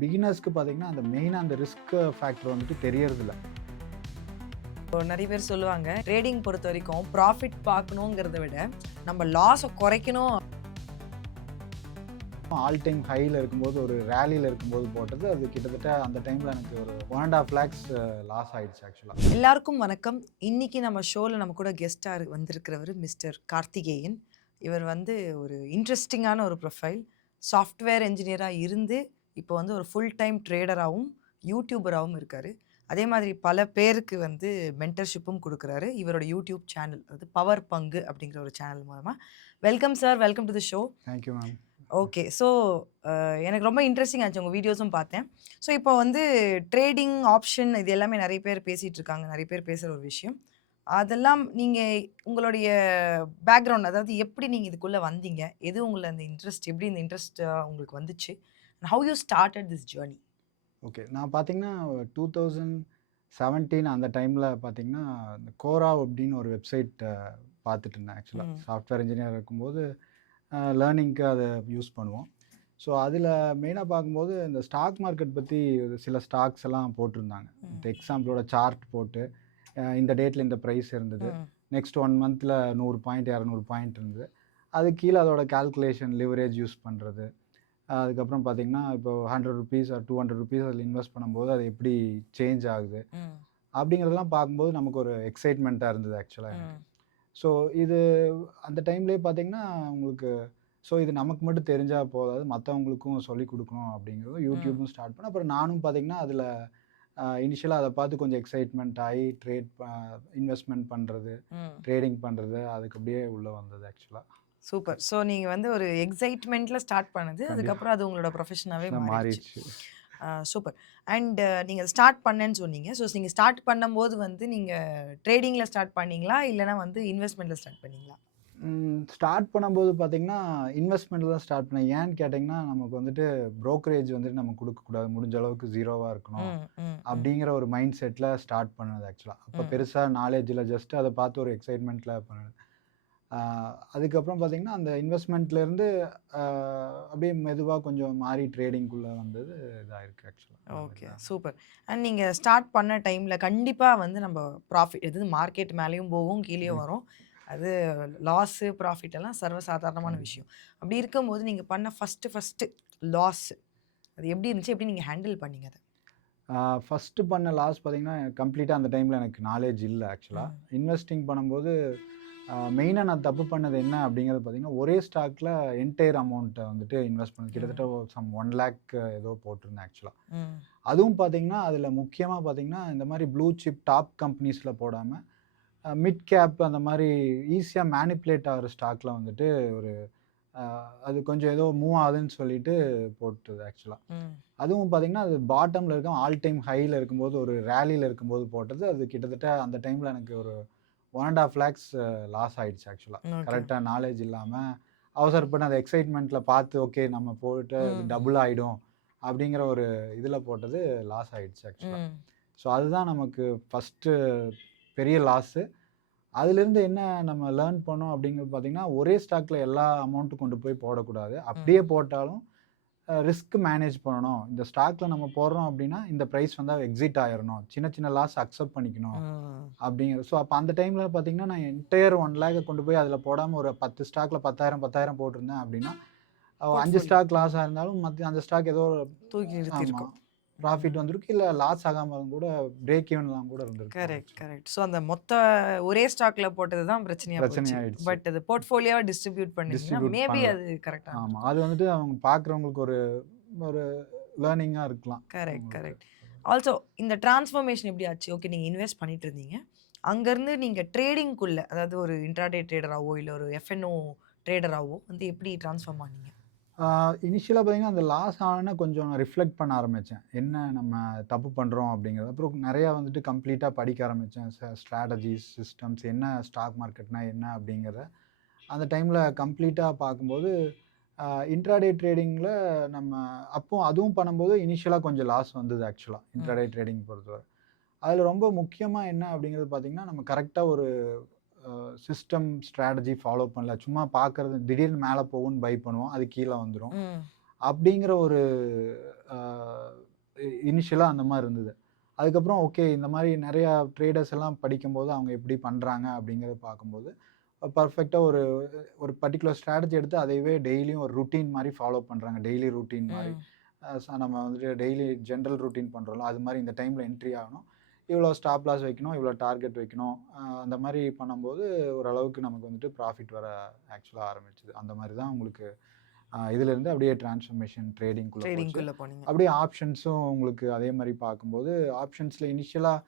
பிகினர்ஸ்க்கு பார்த்தீங்கன்னா, அந்த மெயினா அந்த ரிஸ்க் ஃபேக்டர் வந்துட்டு தெரியறதில்ல. இப்போ நிறைய பேர் சொல்லுவாங்க, ட்ரேடிங் பொறுத்த வரைக்கும் ப்ராஃபிட் பார்க்கணுங்கிறத விட, நம்ம லாஸ குறைக்கணும். ஆல் டைம் ஹைல இருக்கும்போது, ஒரு ரேலில இருக்கும்போது போட்டது, அது கிட்டத்தட்ட அந்த டைம்ல எனக்கு ஒரு 1.5 லேக்ஸ் லாஸ் ஆயிடுச்சு ஆக்சுவலா. எல்லாருக்கும் வணக்கம். இன்னைக்கு நம்ம ஷோல நம்ம கூட கெஸ்ட்டா வந்திருக்கிறவர் மிஸ்டர் கார்த்திகேயன். இவர் வந்து ஒரு இன்ட்ரெஸ்டிங்கான ஒரு ப்ரொஃபைல். சாஃப்ட்வேர் என்ஜினியரா இருந்து, இப்போ வந்து ஒரு ஃபுல் டைம் ட்ரேடராவும், யூடியூபராவும் இருக்காரு. அதே மாதிரி பல பேருக்கு வந்து மென்டர்ஷிப்பும் குடுக்குறாரு. இவரோட யூடியூப் சேனல், அதாவது பவர் பங்கு அப்படிங்கிற ஒரு சேனல் மூலமா. Welcome sir, welcome to the show. Thank you ma'am. Okay. So எனக்கு ரொம்ப இன்ட்ரெஸ்டிங் ஆச்சு. உங்க வீடியோஸும் பார்த்தேன். ஸோ இப்போ வந்து ட்ரேடிங், ஆப்ஷன் இது எல்லாமே நெறைய பேர் பேசிட்டு இருக்காங்க. நெறைய பேர் பேசுற ஒரு விஷயம். அதெல்லாம் நீங்க உங்களுடைய பேக்ரவுண்ட், அதாவது எப்படி நீங்க இதுக்குள்ள வந்தீங்க? எது உங்கள அந்த இன்ட்ரெஸ்ட், எப்படி இந்த இன்ட்ரெஸ்ட் உங்களுக்கு வந்துச்சு? How you started this journey? Okay. நான் பார்த்தீங்கன்னா 2017 அந்த டைம்ல பார்த்தீங்கன்னா, இந்த கோரா அப்படின்னு ஒரு வெப்சைட் பார்த்துட்டு இருந்தேன் ஆக்சுவலா. ம். சாஃப்ட்வேர் இன்ஜினியரா இருக்கும்போது லேர்னிங்க்கு அத யூஸ் பண்ணுவோம். ஸோ அதில மெயினா பார்க்கும்போது, இந்த ஸ்டாக் மார்க்கெட் பத்தி சில ஸ்டாக்ஸ் எல்லாம் போட்டிருந்தாங்க. ம். எக்ஸாம்பிளோட சார்ட் போட்டு, இந்த டேட்ல இந்த பிரைஸ் இருந்தது. ம். நெக்ஸ்ட் 1 மந்த்ல 100 பாயிண்ட், 200 பாயிண்ட் இருந்தது. அதுக்கு கீழ அதோட கால்குலேஷன், லிவரேஜ் யூஸ் பண்றது. அதுக்கப்புறம் பார்த்தீங்கன்னா, இப்போ ₹100 ஆர் ₹200 அதில இன்வெஸ்ட் பண்ணும்போது, அது எப்படி சேஞ்ச் ஆகுது? ம். அப்படிங்கிறதெல்லாம் பார்க்கும்போது நமக்கு ஒரு எக்ஸைட்மெண்ட்டா இருந்தது ஆக்சுவலா எனக்கு. ம். ஸோ இது அந்த டைம்லயே பார்த்தீங்கன்னா, உங்களுக்கு இது நமக்கு மட்டும் தெரிஞ்சா போதாது, மத்தவங்களுக்கும் சொல்லிக் குடுக்கணும் அப்படிங்கிறது ம். யூடியூபும் ஸ்டார்ட் பண்ணேன். அப்புறம் நானும் பார்த்தீங்கன்னா, அதில இனிஷியலா அத பார்த்து கொஞ்சம் எக்ஸைட்மென்ட் ஆயி இன்வெஸ்ட்மென்ட் பண்றது, ம். ட்ரேடிங் பண்றது, அதுக்கு அப்படியே உள்ள வந்தது ஆக்சுவலா. சூப்பர். ஸோ நீங்க வந்து ஒரு எக்ஸைட்மென்ட்ல ஸ்டார்ட் பண்ணது. கண்டிப்பா. அதுக்கப்புறம் அது உங்களோட ப்ரொஃபஷனாவே மாறிடுச்சு. மாறிடுச்சு. சூப்பர். அண்ட் நீங்க ஸ்டார்ட் பண்ணேன்னு சொன்னீங்க. ஸோ நீங்க ஸ்டார்ட் பண்ணும்போது வந்து நீங்க ட்ரேடிங்ல ஸ்டார்ட் பண்ணீங்களா? இல்லன்னா வந்து இன்வெஸ்ட்மென்ட்ல ஸ்டார்ட் பண்ணீங்களா? ஸ்டார்ட் பண்ணும்போது பார்த்தீங்கன்னா, இன்வெஸ்ட்மென்ட்ல தான் ஸ்டார்ட் பண்ணேன். ஏன்னு கேட்டீங்கன்னா, நமக்கு வந்துட்டு புரோக்கரேஜ் வந்துட்டு நம்ம குடுக்கக்கூடாது. முடிஞ்ச அளவுக்கு 0வா இருக்கணும். ம், ம், ம், அப்படிங்கிற ஒரு மைண்ட் செட்ல ஸ்டார்ட் பண்ணது ஆக்சுவலா. அப்ப ம், பெருசா நாலேட்ஜ் இல்ல. ஜஸ்ட் அத பார்த்து ஒரு எக்ஸைட்மென்ட்ல பண்ணது. ஆ அதுக்கப்புறம் பார்த்தீங்கன்னா, அந்த இன்வெஸ்ட்மென்ட்லேருந்து அ அப்படியே மெதுவா கொஞ்சம் மாறி ட்ரேடிங்க்குள்ள வந்தது இதாயிருக்கு ஆக்சுவலா. அந்த மாரி ஓகே. தான். சூப்பர். அண்ட் நீங்க ஸ்டார்ட் பண்ண டைம்ல கண்டிப்பா வந்து நம்ம ப்ராஃபிட், எது மார்க்கெட் மேலயும் போகும், கீழயும் ம். வரும். அது லாஸு, ப்ராஃபிட் எல்லாம் சர்வசாதாரணமான கண்டிப்பா. விஷயம். அப்படி இருக்கும்போது நீங்க பண்ண ஃபர்ஸ்ட்டு லாஸ் அது எப்படி இருந்துச்சு? எப்படி நீங்க ஹேண்டில் பண்ணீங்க அத? ஃபர்ஸ்ட்டு பண்ண லாஸ் பார்த்தீங்கன்னா, கம்ப்ளீட்டா அந்த டைம்ல எனக்கு நாலேட்ஜ் இல்ல ஆக்சுவலா. ம், இன்வெஸ்டிங் பண்ணும்போது மெயினா நான் தப்பு பண்ணது என்ன அப்படிங்கிறது பார்த்தீங்கன்னா, ஒரே ஸ்டாக்ல என்டையர் அமௌண்ட்ட வந்துட்டு இன்வெஸ்ட் பண்ணது. ம், கிட்டத்தட்ட சம் 1 லேக் ஏதோ போட்டிருந்தேன் ஆக்சுவலா. ம், அதுவும் பார்த்தீங்கன்னா, அதில முக்கியமா பார்த்தீங்கன்னா, இந்த மாரி ப்ளூ சிப் டாப் கம்பெனிஸ்ல போடாம, மிட் கேப் அந்த மாரி ஈஸியா மேனிபுலேட் ஆகுற ஸ்டாக்ல வந்துட்டு ஒரு அ அது கொஞ்சம் ஏதோ மூவ் ஆகுதுன்னு சொல்லிட்டு போட்டது ஆக்சுவலா. ம். அதுவும் பார்த்தீங்கன்னா, அது பாட்டம்ல இருக்கும். ஆல் டைம் ஹைல இருக்கும்போது, ஒரு ரேலில இருக்கும்போது போட்டது. அது கிட்டத்தட்ட அந்த டைம்ல எனக்கு ஒரு 1.5 லேக்ஸ் லாஸ் ஆயிடுச்சு ஆக்சுவலா. ஓகே. கரெக்ட்டா நாலேட்ஜ் இல்லாம, அவசரப்பட்டு அந்த எக்ஸைட்மென்ட்ல பார்த்து, ஓகே நம்ம போட்டு அது ம், டபுள் ஆயிடும். அப்படிங்கிற ஒரு இதுல போட்டது லாஸ் ஆயிடுச்சு ஆக்சுவலா. ம், ஸோ அதுதான் நமக்கு ஃபர்ஸ்ட்டு பெரிய லாஸு. அதிலிருந்து என்ன நம்ம லேர்ன் பண்ணோம் அப்படிங்கிறது பார்த்தீங்கன்னா, ஒரே ஸ்டாக்ல எல்லா அமௌண்ட்டும் கொண்டு போய் போடக்கூடாது. ம், அப்படியே போட்டாலும் ரிஸ்க் மேனேஜ் பண்ணணும். இந்த ஸ்டாக்ல நம்ம போடுறோம் அப்படின்னா, இந்த பிரைஸ் வந்தா எக்ஸிட் ஆயிரணும். சின்ன சின்ன லாஸ் அக்செப்ட் பண்ணிக்கணும். ம். அப்படிங்கிறது. ஸோ, அப்ப அந்த டைம்ல பார்த்தீங்கன்னா, நான் என்டயர் 1 லேக்க கொண்டு போய் அதில போடாம ஒரு 10 ஸ்டாக்ல 10,000, 10,000 போட்டிருந்தேன் அப்படின்னா, 5 போர்ட்ஃபோலியோ ஸ்டாக் லாஸ் ஆயிருந்தாலும் அந்த ஸ்டாக் ஏதோ தூக்கி ஆமா. நிறுத்தியிருக்கோம். ப்ராஃபிட் ம். வந்திருக்கும். இல்ல லாஸ் ஆகாம கூட பிரேக் ஈவன்லாம் கூட இருந்திருக்கும் கரெக்ட், ஆக்சுவலா. கரெக்ட். ஸோ அந்த மொத்த ஒரே ஸ்டாக்ல போட்டது தான் பிரச்சனையா பிரச்சனை போச்சு. ஆயிடுச்சு. பட் அது போர்ட்ஃபோலியோவா டிஸ்ட்ரிபியூட் பண்ணியிருந்தீங்கன்னா, டிஸ்ட்ரிபியூட் மேபி பண்ணல. அது கரெக்ட்டா ஆமா. இருந்திருக்கும். அது வந்துட்டு அவங்க பார்க்குறவங்களுக்கு ஒரு ஒரு லேர்னிங்கா இருக்கலாம் கரெக்ட், அவங்களுக்கு. கரெக்ட். ஆல்சோ இந்த டிரான்ஸ்ஃபர்மேஷன் எப்படி ஆச்சு? ஓகே, நீங்க இன்வெஸ்ட் பண்ணிட்டு இருந்தீங்க. அங்கருந்து நீங்க ட்ரேடிங்க்குள்ள, அதாவது ஒரு இன்ட்ராடே ட்ரேடராவோ, இல்ல ஒரு எஃப்என்ஓ ட்ரேடராவோ வந்து எப்படி ட்ரான்ஸ்ஃபார்ம் ஆனீங்க? ஆ இனிஷியலா பார்த்தீங்கன்னா, அந்த லாஸ் ஆனோனே கொஞ்சம் ரிஃப்ளெக்ட் பண்ண ஆரம்பிச்சேன். என்ன நம்ம தப்பு பண்றோம் அப்படிங்கிறது. அப்புறம் நெறையா வந்துட்டு கம்ப்ளீட்டா படிக்க ஆரம்பிச்சேன். ஸ்ட்ராட்டஜிஸ், சிஸ்டம்ஸ் என்ன ஸ்டாக் மார்க்கெட்னா என்ன அப்படிங்கிறத. அந்த டைம்ல கம்ப்ளீட்டா பார்க்கும்போது, அ இன்ட்ராடே ட்ரேடிங்ல நம்ம அப்போ அதுவும் பண்ணும்போது இனிஷியலா கொஞ்சம் லாஸ் வந்தது ஆக்சுவலா. ம். இன்ட்ராடே ட்ரேடிங் பொறுத்தவரை. அதில ரொம்ப முக்கியமா என்ன அப்படிங்கிறது பார்த்தீங்கன்னா, நம்ம கரெக்ட்டா ஒரு சிஸ்டம் ஸ்ட்ராட்டஜி ஃபாலோ பண்ணல. சும்மா பார்க்கறது திடீர்னு மேல போகும்ன்னு பை பண்ணுவோம். அது கீழ வந்துரும். ம். அப்படிங்கிற ஒரு அ இனிஷியலாக அந்த மாதிரி இருந்தது. அதுக்கப்புறம் ஓகே இந்த மாதிரி நிறையா ட்ரேடர்ஸ் எல்லாம் படிக்கும்போது அவங்க எப்படி பண்ணுறாங்க அப்படிங்கிறத பார்க்கும்போது பர்ஃபெக்டாக ஒரு ஒரு பர்டிகுலர் ஸ்ட்ராட்டஜி எடுத்து அதையவே டெய்லியும் ஒரு ருட்டீன் மாதிரி ஃபாலோ பண்ணுறாங்க. டெய்லி ருட்டீன் மாதிரி ம். நம்ம வந்துட்டு டெய்லி ஜென்ரல் ருட்டீன் பண்ணுறோம்ல அது மாதிரி இந்த டைமில் என்ட்ரி ஆகணும், இவ்வளோ ஸ்டாப் லாஸ் வைக்கணும், இவ்வளோ டார்கெட் வைக்கணும். அந்த மாதிரி பண்ணும்போது ஓரளவுக்கு நமக்கு வந்துட்டு ப்ராஃபிட் வர ஆக்சுவலாக ஆரம்பிச்சுது. அந்த மாதிரி தான் உங்களுக்கு இதுலேருந்து அப்படியே ட்ரான்ஸ்ஃபர்மேஷன் ட்ரேடிங்குள்ளே போச்சு. ட்ரேடிங்குள்ள போனீங்க. அப்படியே ஆப்ஷன்ஸும் உங்களுக்கு அதே மாதிரி பார்க்கும்போது ஆப்ஷன்ஸில் இனிஷியலாக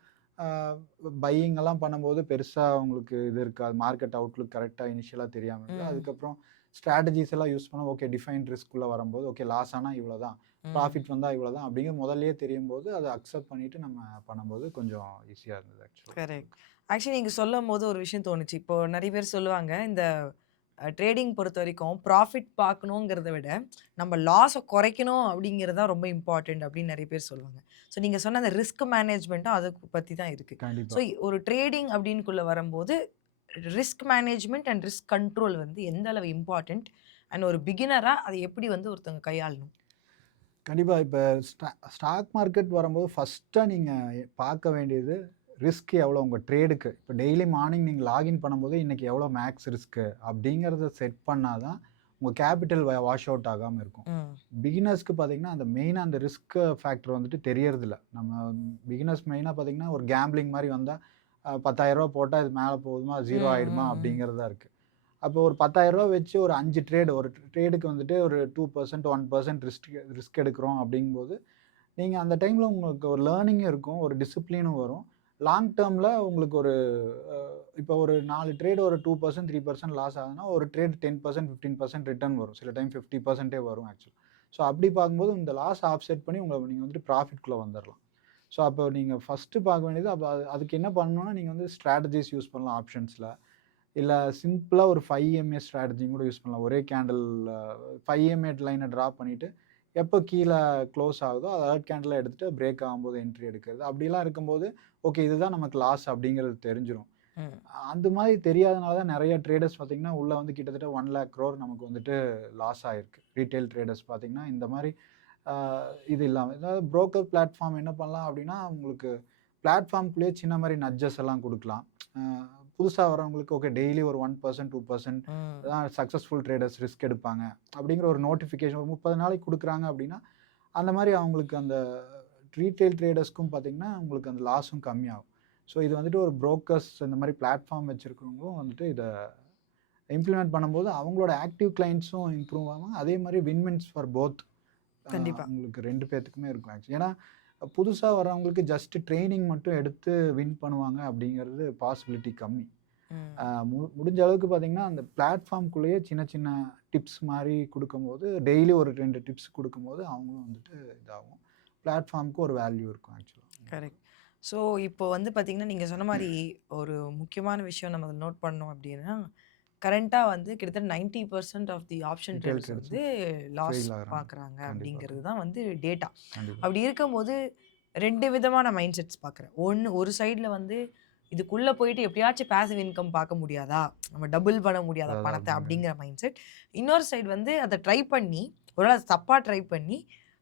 பையிங் எல்லாம் பண்ணும்போது பெருசாக உங்களுக்கு இது இருக்காது. மார்க்கெட் அவுட்லுக் கரெக்டாக இனிஷியலாக தெரியாமல் இருந்தது. ம். அதுக்கப்புறம் ஸ்ட்ராட்டஜிஸ் எல்லாம் யூஸ் பண்ண ஓகே டிஃபைன்ட் ரிஸ்க்குள்ளே வரும்போது ஓகே லாஸ் ஆனால் இவ்வளோ தான், ம். ப்ராஃபிட் வந்தால் இவ்வளோ தான் அப்படிங்கிற முதல்லயே தெரியும்போது அதை அக்செப்ட் பண்ணிவிட்டு நம்ம பண்ணும்போது கொஞ்சம் ஈஸியாக இருந்தது ஆக்சுவலாக. கரெக்ட். ஆக்சுவலி நீங்க சொல்லும்போது ஒரு விஷயம் தோணுச்சு. இப்போ நெறைய பேர் சொல்லுவாங்க, இந்த ட்ரேடிங் பொறுத்தவரைக்கும் ப்ராஃபிட் பார்க்கணுங்கிறத விட, நம்ம லாஸ குறைக்கணும் அப்படிங்கிறது தான் ரொம்ப இம்பார்ட்டன்ட் அப்படின்னு நெறைய பேர் சொல்லுவாங்க. ஸோ நீங்க சொன்ன அந்த ரிஸ்க் மேனேஜ்மெண்ட்டும் அத பத்தி தான் இருக்கு. ஸோ கண்டிப்பாக. ஒரு ட்ரேடிங் அப்படின்னுக்குள்ள வரும்போது, risk management and risk control வந்து எந்த அளவு இம்பார்ட்டன்ட் அண்ட் ஒரு பிகினரா அத எப்படி வந்து ஒருத்தவங்க கையாளணும்? கண்டிப்பாக இப்போ ஸ்டாக் மார்க்கெட் வரும்போது ஃபஸ்ட்டாக நீங்கள் பார்க்க வேண்டியது ரிஸ்க் எவ்வளோ உங்கள் ட்ரேடுக்கு. இப்போ டெய்லி மார்னிங் நீங்கள் லாகின் பண்ணும்போது இன்றைக்கி எவ்வளோ மேக்ஸ் ரிஸ்க்கு அப்படிங்கிறத செட் பண்ணால் தான் உங்கள் கேபிட்டல் வாஷ் அவுட் ஆகாமல் இருக்கும். ம். பிகினர்ஸ்க்கு பார்த்தீங்கன்னா அந்த மெயினாக அந்த ரிஸ்க் ஃபேக்டர் வந்துட்டு தெரியறதில்ல. நம்ம பிகினர்ஸ் மெயினாக பார்த்தீங்கன்னா ஒரு கேம்பிளிங் மாதிரி வந்தால் 10,000 போட்டால் இது மேலே போகுமா, ஜீரோ ம், ஆகிடுமா ம், ம். அப்படிங்கிறது தான் இருக்குது. அப்போ ஒரு 10,000 வச்சு ஒரு 5 ட்ரேடு ஒரு ட்ரேடுக்கு வந்துட்டு ஒரு 2% 1% ரிஸ்க் எடுக்கிறோம் அப்படிங்கும்போது, நீங்கள் அந்த டைமில் உங்களுக்கு ஒரு லேர்னிங்கும் இருக்கும், ஒரு டிசிப்ளினும் வரும். லாங் டேர்மில் உங்களுக்கு ஒரு இப்போ ஒரு 4 ட்ரேடு ஒரு 2% 3% லாஸ் ஆகுதுன்னா, ஒரு ட்ரேட் 10% 15% ரிட்டர்ன் வரும். சில டைம் 50% வரும் ஆக்சுவலா. ஸோ அப்படி பார்க்கும்போது இந்த லாஸ் ஆஃப்செட் பண்ணி நீங்கள் வந்துட்டு ப்ராஃபிட்குள்ளே வந்துடலாம். ஸோ அப்போ நீங்கள் ஃபஸ்ட்டு பார்க்க வேண்டியது அப்போ அதுக்கு என்ன பண்ணணும்னா, நீங்கள் வந்து ஸ்ட்ராட்டஜிஸ் யூஸ் பண்ணலாம் ஆப்ஷன்ஸில். இல்ல சிம்பிளா ஒரு 5 ஸ்ட்ராட்டஜி கூட யூஸ் பண்ணலாம். ஒரே கேண்டில் 5 லைன டிரா பண்ணிட்டு, எப்போ கீழ க்ளோஸ் ஆகுதோ, அத அலர்ட் கேண்டிலா எடுத்துட்டு பிரேக் ஆகும்போது என்ட்ரி எடுக்கிறது. அப்படிலாம் இருக்கும்போது, ஓகே இதுதான் நமக்கு லாஸ் அப்படிங்கிறது தெரிஞ்சிரும். ம். அந்த மாதிரி தெரியாதனால தான் நெறைய ட்ரேடர்ஸ் பார்த்தீங்கன்னா, உள்ள வந்து கிட்டத்தட்ட 1,00,000 crore நமக்கு வந்துட்டு லாஸ் ஆயிருக்கு. ரீட்டெயில் ட்ரேடர்ஸ் பார்த்தீங்கன்னா, இந்த மாரி அ இது இல்லாம அதாவது புரோக்கர் பிளாட்ஃபார்ம் என்ன பண்ணலாம் அப்படின்னா, உங்களுக்கு பிளாட்ஃபார்ம்குள்ளேயே சின்ன மாரி நட்ஜஸ் எல்லாம் குடுக்கலாம். அ புதுசா வரவங்களுக்கு ஓகே டெய்லி ஒரு 1% 2% ம். தான் சக்சஸ்ஃபுல் ட்ரேடர்ஸ் ரிஸ்க் எடுப்பாங்க. அப்படிங்கிற ஒரு நோட்டிஃபிகேஷன் ஒரு 30 நாளைக்கு குடுக்குறாங்க அப்படின்னா, அந்த மாரி அவங்களுக்கு அந்த ரீட்டெயில் ட்ரேடர்ஸ்க்கும் பார்த்தீங்கன்னா, உங்களுக்கு அந்த லாஸும் கம்மியாகும். ஸோ இது வந்துட்டு ஒரு புரோக்கர்ஸ் இந்த மாரி பிளாட்ஃபார்ம் வச்சிருக்கிறவங்களும் வந்துட்டு இத இம்ப்ளிமெண்ட் பண்ணும்போது, அவங்களோட ஆக்டிவ் கிளையண்ட்ஸும் இம்ப்ரூவ் ஆவாங்க. அதே மாரி வின் வின்ஸ் ஃபார் போத். கண்டிப்பா. உங்களுக்கு 2 பேத்துக்குமே இருக்கும் ஏன்னா, புதுசா வரவங்களுக்கு ஜஸ்ட் ட்ரெய்னிங் மட்டும் எடுத்து வின் பண்ணுவாங்க அப்படிங்கிறது பாசிபிலிட்டி கம்மி. ம். முடிஞ்ச அளவுக்கு பார்த்தீங்கன்னா, அந்த பிளாட்ஃபார்ம்குள்ளேயே சின்ன சின்ன டிப்ஸ் மாரி குடுக்கும்போது, டெய்லி ஒரு 2 டிப்ஸ் குடுக்கும்போது, அவங்களும் வந்துட்டு இதாகும். பிளாட்ஃபார்ம்க்கு ஒரு வேல்யூ இருக்கும் ஆக்சுவலா. கரெக்ட். ஸோ இப்போ வந்து பார்த்தீங்கன்னா, நீங்க சொன்ன மாரி ஒரு முக்கியமான விஷயம் நம்ம அத நோட் பண்ணோம் அப்டின்னா, கரண்ட்டா வந்து கிட்டத்தட்ட 90% of the option retail traders ட்ரேடர்ஸும் வந்து லாஸ் ஃபெயில் ஆகுறாங்க. பார்க்குறாங்க கண்டிப்பா, அப்படிங்கிறது தான் வந்து டேட்டா. கண்டிப்பா. அப்படி இருக்கும்போது 2 விதமான மைண்ட் செட்ஸ் பார்க்குறேன். ஒரு சைட்ல வந்து இதுக்குள்ள போயிட்டு எப்படியாச்சும் பாசிவ் இன்கம் பார்க்க முடியாதா? நம்ம டபுள் பண்ண முடியாதா அதான் பணத்த? அப்படிங்கிற அப்படிங்கிற மைண்ட் செட். இன்னொரு சைடு வந்து அத ட்ரை பண்ணி, ஒரு வேள தப்பா ட்ரை பண்ணி,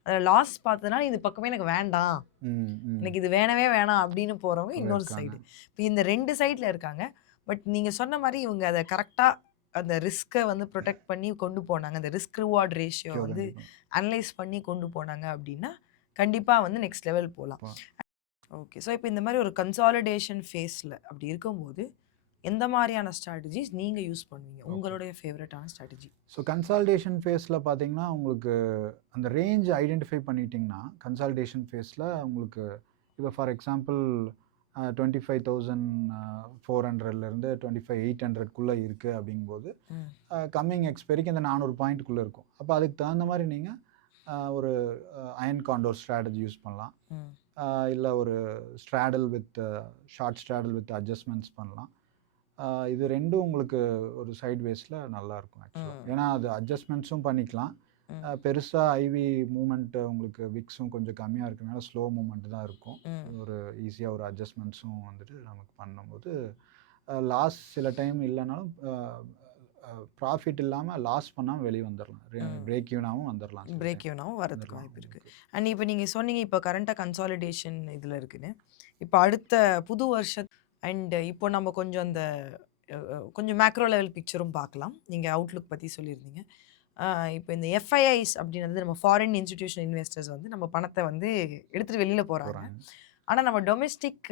அதில லாஸ் பார்த்ததுனால இது பக்கமே எனக்கு வேண்டாம். ம், ம். எனக்கு இது வேணவே வேணாம் அப்படின்னு போறவங்க இன்னொரு இருக்காங்க. சைடு. இப்ப இந்த 2 சைட்ல இருக்காங்க. பட் நீங்க சொன்ன மாரி இவங்க அத கரெக்ட்டா அந்த ரிஸ்க்க வந்து புரொடெக்ட் பண்ணி கொண்டு போனாங்க. அந்த ரிஸ்க் ரிவார்ட் ரேஷியோ வந்து கண்டிப்பா. அனலைஸ் பண்ணி கொண்டு போனாங்க அப்படின்னா, கண்டிப்பா வந்து நெக்ஸ்ட் லெவல் போலாம். பா ஓகே. ஸோ இப்ப இந்த மாரி ஒரு கன்சாலிடேஷன் ஃபேஸ்ல அப்படி இருக்கும்போது, எந்த மாரியான ஸ்ட்ராட்டஜிஸ் நீங்க யூஸ் பண்ணுவீங்க? ஓகே. உங்களுடைய ஃபேவரட்டான ஸ்ட்ராட்டஜி? ஸோ கன்சாலிடேஷன் ஃபேஸ்ல பார்த்தீங்கன்னா, உங்களுக்கு அந்த ரேஞ்ச் ஐடென்டிஃபை பண்ணிட்டீங்கன்னா, கன்சாலிடேஷன் ஃபேஸ்ல உங்களுக்கு இப்போ ஃபார் எக்ஸாம்பிள் 25,400லேருந்து 25,800க்குள்ள இருக்கு அப்படிங்கும்போது, ம். கம்மிங் எக்ஸ்பைரிக்கு இந்த 400 பாயிண்ட்குள்ள இருக்கும். அப்போ அதுக்கு தகுந்த மாரி நீங்க ஒரு அயர்ன் காண்டோர் ஸ்ட்ராட்டஜி யூஸ் பண்ணலாம். ம். இல்ல ஒரு ஸ்ட்ராடல் வித் ஷார்ட் ஸ்ட்ராடல் வித் அட்ஜஸ்ட்மெண்ட்ஸ் பண்ணலாம். இது 2ம் உங்களுக்கு ஒரு சைட்வேஸில நல்லாயிருக்கும் ஆக்சுவலா. ம். ஏன்னா அது அட்ஜஸ்ட்மெண்ட்ஸும் பண்ணிக்கலாம். ம். பெருசா ஐவி மூவ்மெண்ட் உங்களுக்கு விக்ஸும் கொஞ்சம் கம்மியா இருக்கனால ஸ்லோ மூவ்மெண்ட் தான் இருக்கும். ம். ஒரு ஈஸியா ஒரு அட்ஜஸ்ட்மெண்ட்ஸும் வந்துட்டு நமக்கு பண்ணும்போது, லாஸ் சில டைம் இல்லனாலும் ப்ராஃபிட் இல்லாமல் லாஸ் பண்ணாமல் வெளியே வந்துடலாம், ம். பிரேக் ஈவனாகவும் வந்துடலாம், சில பிரேக் டைம் ஈவனாவும் வரதுக்கு வந்துடலாம் வாய்ப்பு இருக்கு. உங்களுக்கு. அண்ட் இப்போ நீங்க சொன்னீங்க இப்போ கரண்ட்டா கன்சாலிடேஷன் இதுல இருக்குன்னு. இப்போ அடுத்த புது வருஷம் அண்ட் இப்போ நம்ம கொஞ்சம் அந்த கொஞ்சம் மேக்ரோ லெவல் பிக்சரும் பார்க்கலாம். நீங்க அவுட்லுக் பத்தி சொல்லியிருந்தீங்க. அ இப்போ இந்த எஃப்ஐஐஸ் அப்படின்றது நம்ம ஃபாரின் இன்ஸ்டிடியூஷனல் இன்வெஸ்டர்ஸ் வந்து நம்ம பணத்த வந்து எடுத்துட்டு வெளியில போறாங்க. போகிறாங்க, ஆனா நம்ம டொமெஸ்டிக்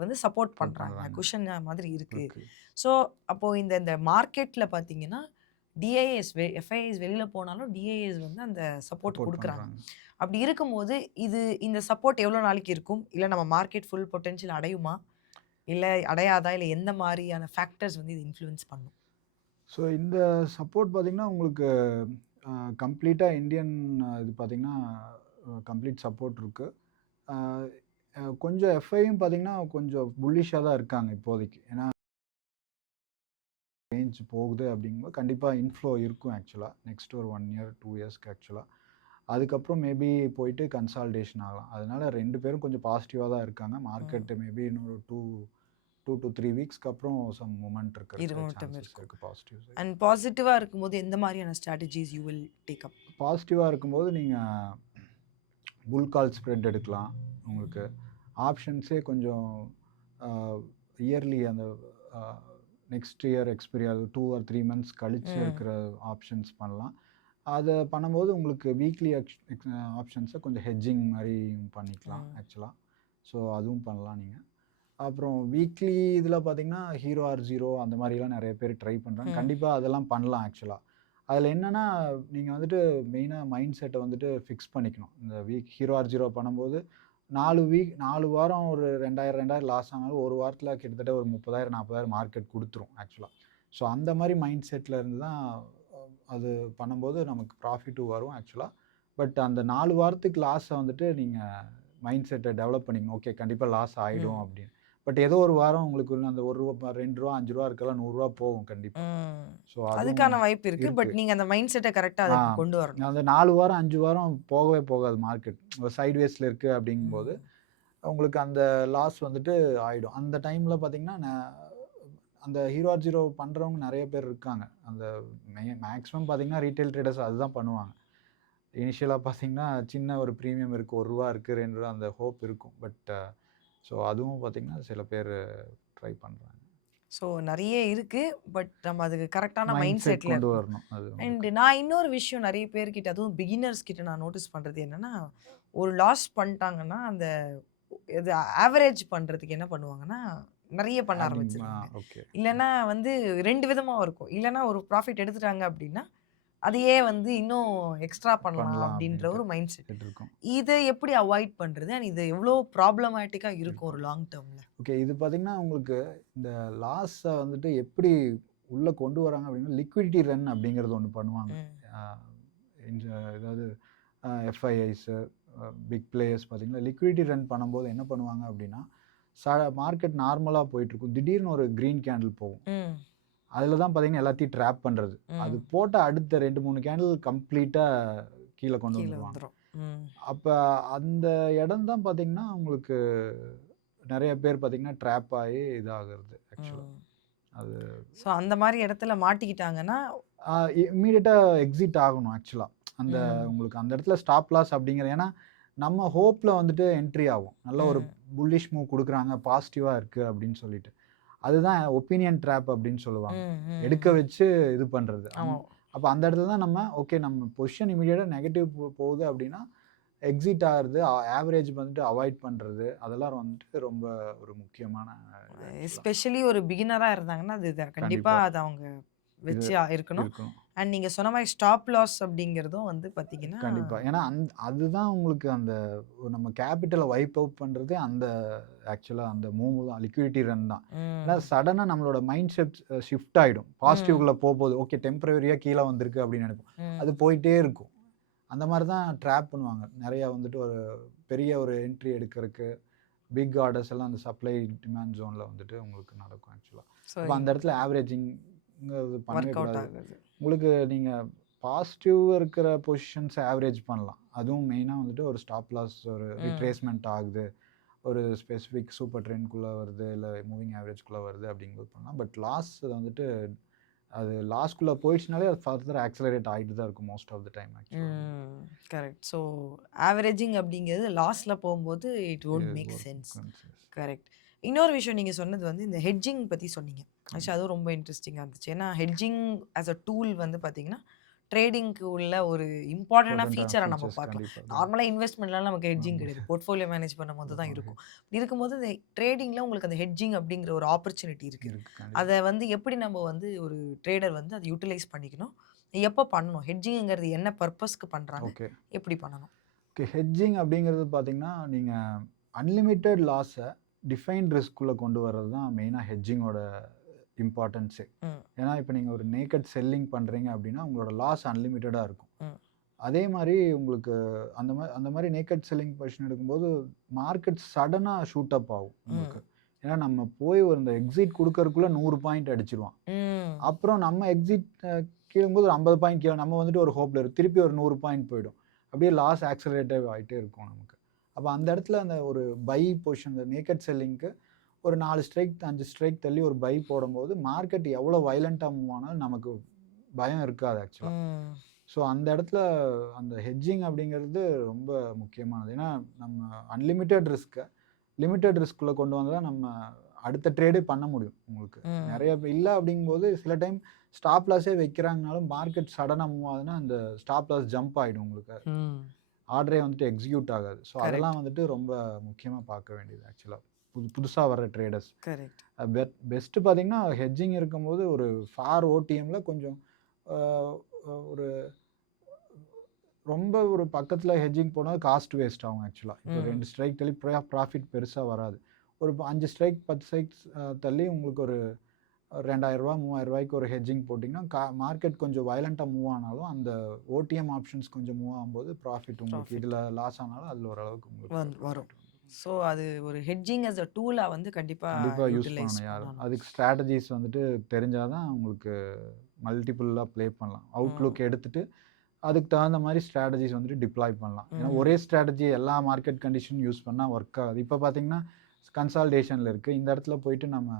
வந்து சப்போர்ட் சப்போர்ட் பண்றாங்க. பண்ணுறாங்க. குஷன் மாதிரி இருக்கு. இருக்கு. ஸோ அப்போ இந்த இந்த மார்க்கெட்ல பார்த்தீங்கன்னா, டிஐஎஸ் எஃப்ஐஐஸ் வெளியில போனாலும் டிஐஎஸ் வந்து அந்த சப்போர்ட் சப்போர்ட் குடுக்குறாங்க. பண்ணுறாங்க. அப்படி இருக்கும்போது, இந்த சப்போர்ட் எவ்வளோ நாளைக்கு இருக்கும்? இல்ல நம்ம மார்க்கெட் ஃபுல் பொட்டன்ஷியல் அடையுமா? இல்ல அடையாதா? இல்ல எந்த மாரியான ஃபேக்டர்ஸ் வந்து இது இன்ஃப்ளூயன்ஸ் பண்ணும்? ஸோ இந்த சப்போர்ட் பார்த்தீங்கன்னா, உங்களுக்கு கம்ப்ளீட்டாக இந்தியன் இது பார்த்தீங்கன்னா, கம்ப்ளீட் சப்போர்ட் இருக்கு. அ கொஞ்சம் எஃப்ஐயும் பார்த்தீங்கன்னா, கொஞ்சம் புல்லிஷா தான் இருக்காங்க இப்போதைக்கு. ஏன்னா ரேஞ்ச் போகுது அப்படிங்கும்போது கண்டிப்பா இன்ஃப்ளோ இருக்கும் ஆக்சுவலா. நெக்ஸ்ட் ஒரு 1 இயர், 2 இயர்ஸ்க்கு ஆக்சுவலா. அதுக்கப்புறம் மேபி போயிட்டு கன்சாலிடேஷன் ஆகலாம். அதனால 2 பேரும் கொஞ்சம் பாசிட்டிவா தான் இருக்காங்க. ம். மார்க்கெட் மேபி இன்னொரு 2 to 3 வீக்ஸ்க்கு அப்புறம் சம் மூவ்மெண்ட் இது இருக்கறதுக்கு மட்டும் சான்சஸ் இருக்கும். இருக்கு பாசிட்டிவ் சைடு. அண்ட் பாசிட்டிவா இருக்கும்போது எந்த மாரியான strategies you will take up? பாசிட்டிவா இருக்கும்போது நீங்க புல் கால் ஸ்ப்ரெட் எடுக்கலாம். உங்களுக்கு ஆப்ஷன்ஸே கொஞ்சம் இயர்லி அந்த நெக்ஸ்ட் இயர் எக்ஸ்பைரி ஆகுது 2 ஆர் 3 மந்த்ஸ் கழிச்சு ம். இருக்கிற ஆப்ஷன்ஸ் பண்ணலாம். அத பண்ணும்போது உங்களுக்கு வீக்லி ஆப்ஷன்ஸை கொஞ்சம் ஹெட்ஜிங் மாதிரி பண்ணிக்கலாம் ம். ஆக்சுவலாக. ஸோ அதுவும் பண்ணலாம் நீங்கள். அப்புறம் வீக்லி இதில் பார்த்தீங்கன்னா ஹீரோ ஆர் ஜீரோ அந்த மாதிரிலாம் நிறைய பேர் ட்ரை பண்ணுறாங்க. ம். கண்டிப்பாக அதெல்லாம் பண்ணலாம் ஆக்சுவலாக. அதில் என்னென்னா நீங்கள் வந்துட்டு மெயினாக மைண்ட் செட்டை வந்துட்டு ஃபிக்ஸ் பண்ணிக்கணும். இந்த ஹீரோ ஆர் ஜீரோ பண்ணும்போது 4 வாரம் ஒரு 2000 லாஸ் ஆனாலும் ஒரு வாரத்தில் கிட்டத்தட்ட ஒரு 30,000 40,000 மார்க்கெட் கொடுத்துரும் ஆக்சுவலாக. ஸோ அந்த மாதிரி மைண்ட் செட்டில் இருந்து தான் அது பண்ணும்போது நமக்கு ப்ராஃபிட்டும் வரும் ஆக்சுவலாக. பட் அந்த 4 வாரத்துக்கு லாஸை வந்துட்டு நீங்கள் மைண்ட் செட்டை டெவலப் பண்ணிக்கணும். ஓகே கண்டிப்பாக லாஸ் ஆகிடும் ம். அப்படின்னு. பட் ஏதோ ஒரு வாரம் உங்களுக்கு அந்த ரூ. 1 ரூ. 2 5 இருக்கலாம் ரூ. 100 போகும் கண்டிப்பாக. ம். ஸோ அதுவும் அதுக்கான வாய்ப்பு இருக்கு. இருக்கு. பட் நீங்க அந்த மைண்ட் செட்ட கரெக்ட்டா ஆ அதுக்கு கொண்டு வரணும். அந்த 4 வாரம் 5 வாரம் போகவே போகாது மார்க்கெட். சைட்வேஸில் இருக்குது அப்படிங்கும்போது ம். உங்களுக்கு அந்த லாஸ் வந்துட்டு ஆயிடும். அந்த டைம்ல பார்த்தீங்கன்னா, அந்த ஹீரோ ஆர் ஜீரோ பண்றவங்க நெறைய பேர் இருக்காங்க. அந்த மேக்ஸிமம் பார்த்தீங்கன்னா, ரீட்டெயில் ட்ரேடர்ஸ் அதுதான் பண்ணுவாங்க. இனிஷியலா பார்த்தீங்கன்னா, சின்ன ஒரு பிரீமியம் இருக்கு. ரூ. 1 இருக்கு, ரூ. 2 அந்த ஹோப் இருக்கும். பட் ஸோ அதுவும் பார்த்தீங்கன்னா, சில பேர் ட்ரை பண்றாங்க. ஸோ நெறைய இருக்கு. பட் நம்ம அதுக்கு கரெக்ட்டான மைண்ட் மைண்ட் செட் செட்ல கொண்டு இருக்கணும். வரணும். அது அண்ட் உங்களுக்கு. நான் இன்னொரு விஷயம் நெறைய பேர்கிட்ட அதுவும் பிகினர்ஸ் கிட்ட நான் நோட்டீஸ் பண்றது என்னன்னா, ஒரு லாஸ் பண்ணிட்டாங்கன்னா, அந்த இது ஆவரேஜ் பண்றதுக்கு என்ன பண்ணுவாங்கன்னா, நெறைய பண்ண ஆடிங் ஆரம்பிச்சுருவாங்க. ஓகே. இல்லன்னா வந்து 2 விதமா இருக்கும். இல்லன்னா ஒரு ப்ராஃபிட் எடுத்துட்டாங்க அப்டின்னா, அதையே வந்து இன்னும் எக்ஸ்ட்ரா பண்ணலாம் பண்ணலாம் அப்டின்ற அப்படின்ட்டு ஒரு மைண்ட் செட். செட் இருக்கும். இத எப்படி அவாய்ட் பண்றது? அண்ட் இது எவ்ளோ ப்ராப்ளமேட்டிக்கா இருக்கும் ஒரு இருக்கும். லாங் டெர்ம்ல? ஓகே. இது பார்த்தீங்கன்னா, உங்களுக்கு இந்த லாஸ வந்துட்டு எப்படி உள்ள கொண்டு வராங்க அப்படின்னா, லிக்விடிட்டி ரன் அப்படிங்கிறது ஒண்ணு பண்ணுவாங்க. ம். அ இந்த அதாவது எஃப்ஐஐஸ், பிக் பிளேயர்ஸ் பார்த்தீங்கன்னா, லிக்விடிட்டி ரன் பண்ணும்போது என்ன பண்ணுவாங்க அப்படின்னா, மார்க்கெட் நார்மலா போயிட்டுருக்கும். திடீர்னு ஒரு கிரீன் கேண்டில் போகும். ம். அதில தான் பார்த்தீங்கன்னா, எல்லாத்தையும் ட்ராப் பண்றது. அது ம். போட்ட அடுத்த 2, 3 கேண்டில் கம்ப்ளீட்டா கீழ கொண்டு கீழ வந்துருவாங்க. வந்துரும். ம். அப்ப அந்த இடம் தான் பார்த்தீங்கன்னா, உங்களுக்கு நெறைய பேர் பார்த்தீங்கன்னா, ட்ராப் ஆயி இதாகுறது ஆக்சுவலா. ம். அது ஸோ அந்த மாரி இடத்துல மாட்டிக்கிட்டாங்கன்னா அ இம்மீடியட்டா எக்ஸிட் ஆகணும் ஆக்சுவலா. அந்த ம். உங்களுக்கு அந்த இடத்துல ஸ்டாப் லாஸ் அப்படிங்கிற ஏன்னா, நம்ம ஹோப்ல வந்துட்டு என்ட்ரி ஆகும். நல்ல ஒரு ம். புல்லிஷ் மூவ் குடுக்குறாங்க, பாசிட்டிவா இருக்கு அப்படின்னு சொல்லிட்டு. அதுதான் ஒப்பீனியன் ட்ராப் அப்படின்னு சொல்லுவாங்க. ம். எடுக்க ம். வச்சு இது பண்றது. ஆமா. அப்ப அந்த இடத்துல தான் நம்ம ஓகே நம்ம பொசிஷன் இம்மீடியட்டா நெகட்டிவ் போகுது அப்படின்னா, எக்ஸிட் ஆகுறது, ஆவரேஜ் வந்துட்டு அவாய்ட் பண்றது, அதெல்லாம் வந்துட்டு ரொம்ப ஒரு முக்கியமான இது ஆக்சுவலா. எஸ்பெஷலி ஒரு பிகினரா இருந்தாங்கன்னா, அது கண்டிப்பா கண்டிப்பா. அத அவங்க இது வச்சு இருக்கணும். இருக்கணும். அண்ட் நீங்க சொன்ன மாரி ஸ்டாப் லாஸ் அப்படிங்கிறதும் வந்து பார்த்தீங்கன்னா கண்டிப்பா. ஏன்னா அதுதான் உங்களுக்கு அந்த நம்ம கேப்பிட்டல வைப் அவுட் பண்றதே அந்த ஆக்சுவலா அந்த மூவ் தான். லிக்விடிட்டி ரன் தான். ஏன்னா ம். சடனா நம்மளோட மைண்ட் செட் ஷிஃப்ட் ஆயிடும். ம். பாசிட்டிவ்குள்ள போம்போது, ஓகே டெம்பரவரியா கீழ வந்திருக்கு அப்படின்னு நெனைப்போம். அது ம். போயிட்டே இருக்கும். அந்த மாரி தான் ட்ராப் பண்ணுவாங்க. நெறைய வந்துட்டு ஒரு பெரிய ஒரு என்ட்ரி எடுக்கறக்கு, பிக் ஆர்டர்ஸ் எல்லாம் அந்த சப்ளை டிமாண்ட் ஜோன்ல வந்துட்டு உங்களுக்கு நடக்கும் ஆக்சுவலா. ஸோ அப்ப அந்த இடத்துல ஆவரேஜிங்கிறது பண்ணவே ஒர்க் அவுட் கூடாது. ஆகுது. உங்களுக்கு நீங்க பாசிட்டிவ் இருக்கிற பொசிஷன்ஸ் ஆவரேஜ் பண்ணலாம். அதுவும் மெயினா வந்துட்டு ஒரு ஸ்டாப் லாஸ் ஒரு ம். ரிட்ரேஸ்மென்ட் ஆகுது. ஒரு ஸ்பெசிஃபிக் சூப்பர் ட்ரெண்ட்குள்ள வருது, இல்ல மூவிங் ஆவரேஜ்குள்ள வருது அப்படிங்கும்போது பண்ணலாம். பட் லாஸ் வந்துட்டு அது லாஸ்க்குள்ளே போயிடுச்சுனாலே அது ஃபர்தர் ஆக்சலரேட் ஆகிட்டு தான் இருக்கும் மோஸ்ட் ஆஃப் த டைம் ஆக்சுவலாக. கரெக்ட். ஸோ ஆவரேஜிங் அப்படிங்கிறது லாஸ்ட்ல போகும்போது it would make sense. Correct. இன்னொரு விஷயம் நீங்க சொன்னது வந்து இந்த ஹெட்ஜிங் பத்தி சொன்னீங்க. ஆக்சுவலி அதுவும் ரொம்ப இன்ட்ரெஸ்டிங்கா இருந்துச்சு. ஏன்னா ஹெட்ஜிங் ஆஸ் அ டூல் வந்து பார்த்தீங்கன்னா, ட்ரேடிங்க்கு உள்ள ஒரு இம்பார்ட்டன்டான ஃபீச்சரா நம்ம ஃபீச்சர்ஸ் பார்க்கலாம். கண்டிப்பாக. நார்மலா இன்வெஸ்ட்மெண்ட்லாம் நமக்கு ஹெட்ஜிங் ஆமா. கிடையாது. போர்ட்ஃபோலியோ மேனேஜ் பண்ணும்போது தான் ஆமா. இருக்கும். இப்படி இருக்கும்போது இந்த ட்ரேடிங்ல உங்களுக்கு அந்த ஹெட்ஜிங் அப்படிங்கிற ஒரு ஆப்பர்ச்சுனிட்டி இருக்கு. இருக்கு கண்டிப்பாக. அத வந்து எப்படி நம்ம வந்து ஒரு ட்ரேடர் வந்து அத யூட்டிலைஸ் பண்ணிக்கணும்? எப்போ பண்ணணும்? ஹெட்ஜிங்ங்கிறது என்ன பர்ப்பஸ்க்கு பண்றாங்க? ஓகே. எப்படி பண்ணணும்? ஓகே. ஹெட்ஜிங் அப்படிங்கிறது பார்த்தீங்கன்னா, நீங்க அன்லிமிட்டட் லாஸ டிஃபைன்ட் ரிஸ்க்குள்ள கொண்டு வர்றது தான் மெயினா ஹெட்ஜிங்கோட இம்பார்ட்டன்ஸே. ம். ஏன்னா, இப்ப நீங்க ஒரு நேக்கட் செல்லிங் பண்றீங்க அப்படின்னா, உங்களோட லாஸ் அன்லிமிட்டடா இருக்கும். ம். அதே மாரி உங்களுக்கு அந்த மாரி நேக்கட் செல்லிங் பொசிஷன் எடுக்கும்போது, மார்க்கெட் சடனா ஷூட் அப் ஆகும் உங்களுக்கு. ஏன்னா, நம்ம போய் ஒரு இந்த எக்ஸிட் குடுக்கறதுக்குள்ள 100 பாயிண்ட் அடிச்சிருவான். ம். அப்புறம் நம்ம எக்ஸிட் கீழும்போது ஒரு 50 பாயிண்ட் கீழ நம்ம வந்துட்டு ஒரு ஹோப்ல இருக்கும். திருப்பி ஒரு 100 பாயிண்ட் போயிடும். அப்படியே லாஸ் ஆக்ஸலரேட்டிவ் ஆயிட்டே இருக்கும் நமக்கு. அப்ப அந்த இடத்துல அந்த ஒரு பை பொசிஷன் இந்த நேக்கட் செல்லிங்க்கு ஒரு 4 ஸ்ட்ரைக் 5 ஸ்ட்ரைக் தள்ளி ஒரு பை போடும்போது, மார்க்கெட் எவ்வளோ வயலன்ட்டா மூவ் ஆனாலும் நமக்கு பயம் இருக்காது ஆக்சுவலா. ம். ஸோ அந்த இடத்துல அந்த ஹெட்ஜிங் அப்படிங்கிறது ரொம்ப முக்கியமானது. ஏன்னா, நம்ம அன்லிமிட்டட் லிமிட்டட் ரிஸ்க்குள்ள கொண்டு வந்தா தான் நம்ம அடுத்த ட்ரேடே பண்ண முடியும் உங்களுக்கு. ம். நெறைய இல்ல அப்படிங்கும்போது சில டைம் ஸ்டாப் லாஸே வைக்கிறாங்கனாலும் மார்க்கெட் சடனா மூவ் ஆகுதுன்னா, அந்த ஸ்டாப் லாஸ் ஜம்ப் ஆயிடும் உங்களுக்கு. ம். ஆர்டரே வந்துட்டு எக்ஸிக்யூட் ஆகாது. So correct. அதெல்லாம் வந்துட்டு ரொம்ப முக்கியமா பார்க்க வேண்டியது ஆக்சுவலா. புதுசா வர்ற ட்ரேடர்ஸ். கரெக்ட். பெஸ்ட்டு பார்த்தீங்கன்னா, ஹெட்ஜிங் இருக்கும்போது ஒரு ஃபார் ஓடிஎம்ல கொஞ்சம் அ ஒரு ரொம்ப ஒரு பக்கத்துல ஹெட்ஜிங் போனா காஸ்ட் வேஸ்ட் ஆகும் ஆக்சுவலா. இப்போ 2 ஸ்ட்ரைக் தள்ளி ப்ராஃபிட் பெருசா வராது. ஒரு 5 ஸ்ட்ரைக் 10 ஸ்ட்ரைக்ஸ் தள்ளி உங்களுக்கு ஒரு ரூ. 2000 ரூ. 3000க்கு ஒரு ஹெட்ஜிங் போட்டிங்கன்னா, மார்க்கெட் கொஞ்சம் வயலன்ட்டா மூவ் ஆனாலும், அந்த ஓடிஎம் ஆப்ஷன்ஸ் கொஞ்சம் மூவ் ஆகும்போது ப்ராஃபிட் உங்களுக்கு ப்ராஃபிட் இதுல லாஸ் ஆனாலும் அதுல ஓரளவுக்கு உங்களுக்கு வரும். ப்ராஃபிட் வந்துரும். ஸோ அது ஒரு ஹெட்ஜிங் அஸ் அ டூலா வந்து கண்டிப்பா கண்டிப்பா யூஸ் யூட்டிலைஸ் பண்ணணும் யாரும். பண்ணணும். அதுக்கு ஸ்ட்ராட்டஜிஸ் வந்துட்டு தெரிஞ்சா தான் உங்களுக்கு மல்டிபிளா ப்ளே பண்ணலாம். அவுட்லுக் எடுத்துட்டு அதுக்கு தகுந்த மாரி ஸ்ட்ராட்டஜிஸ் வந்துட்டு டிப்ளாய் பண்ணலாம். ஏன்னா ஒரே ஸ்ட்ராட்டஜி எல்லா மார்க்கெட் கண்டிஷனும் யூஸ் பண்ணா ஒர்க் ஆகாது. இப்ப பார்த்தீங்கன்னா, கன்சாலிடேஷன்ல இருக்கு. இந்த இடத்துல போயிட்டு நம்ம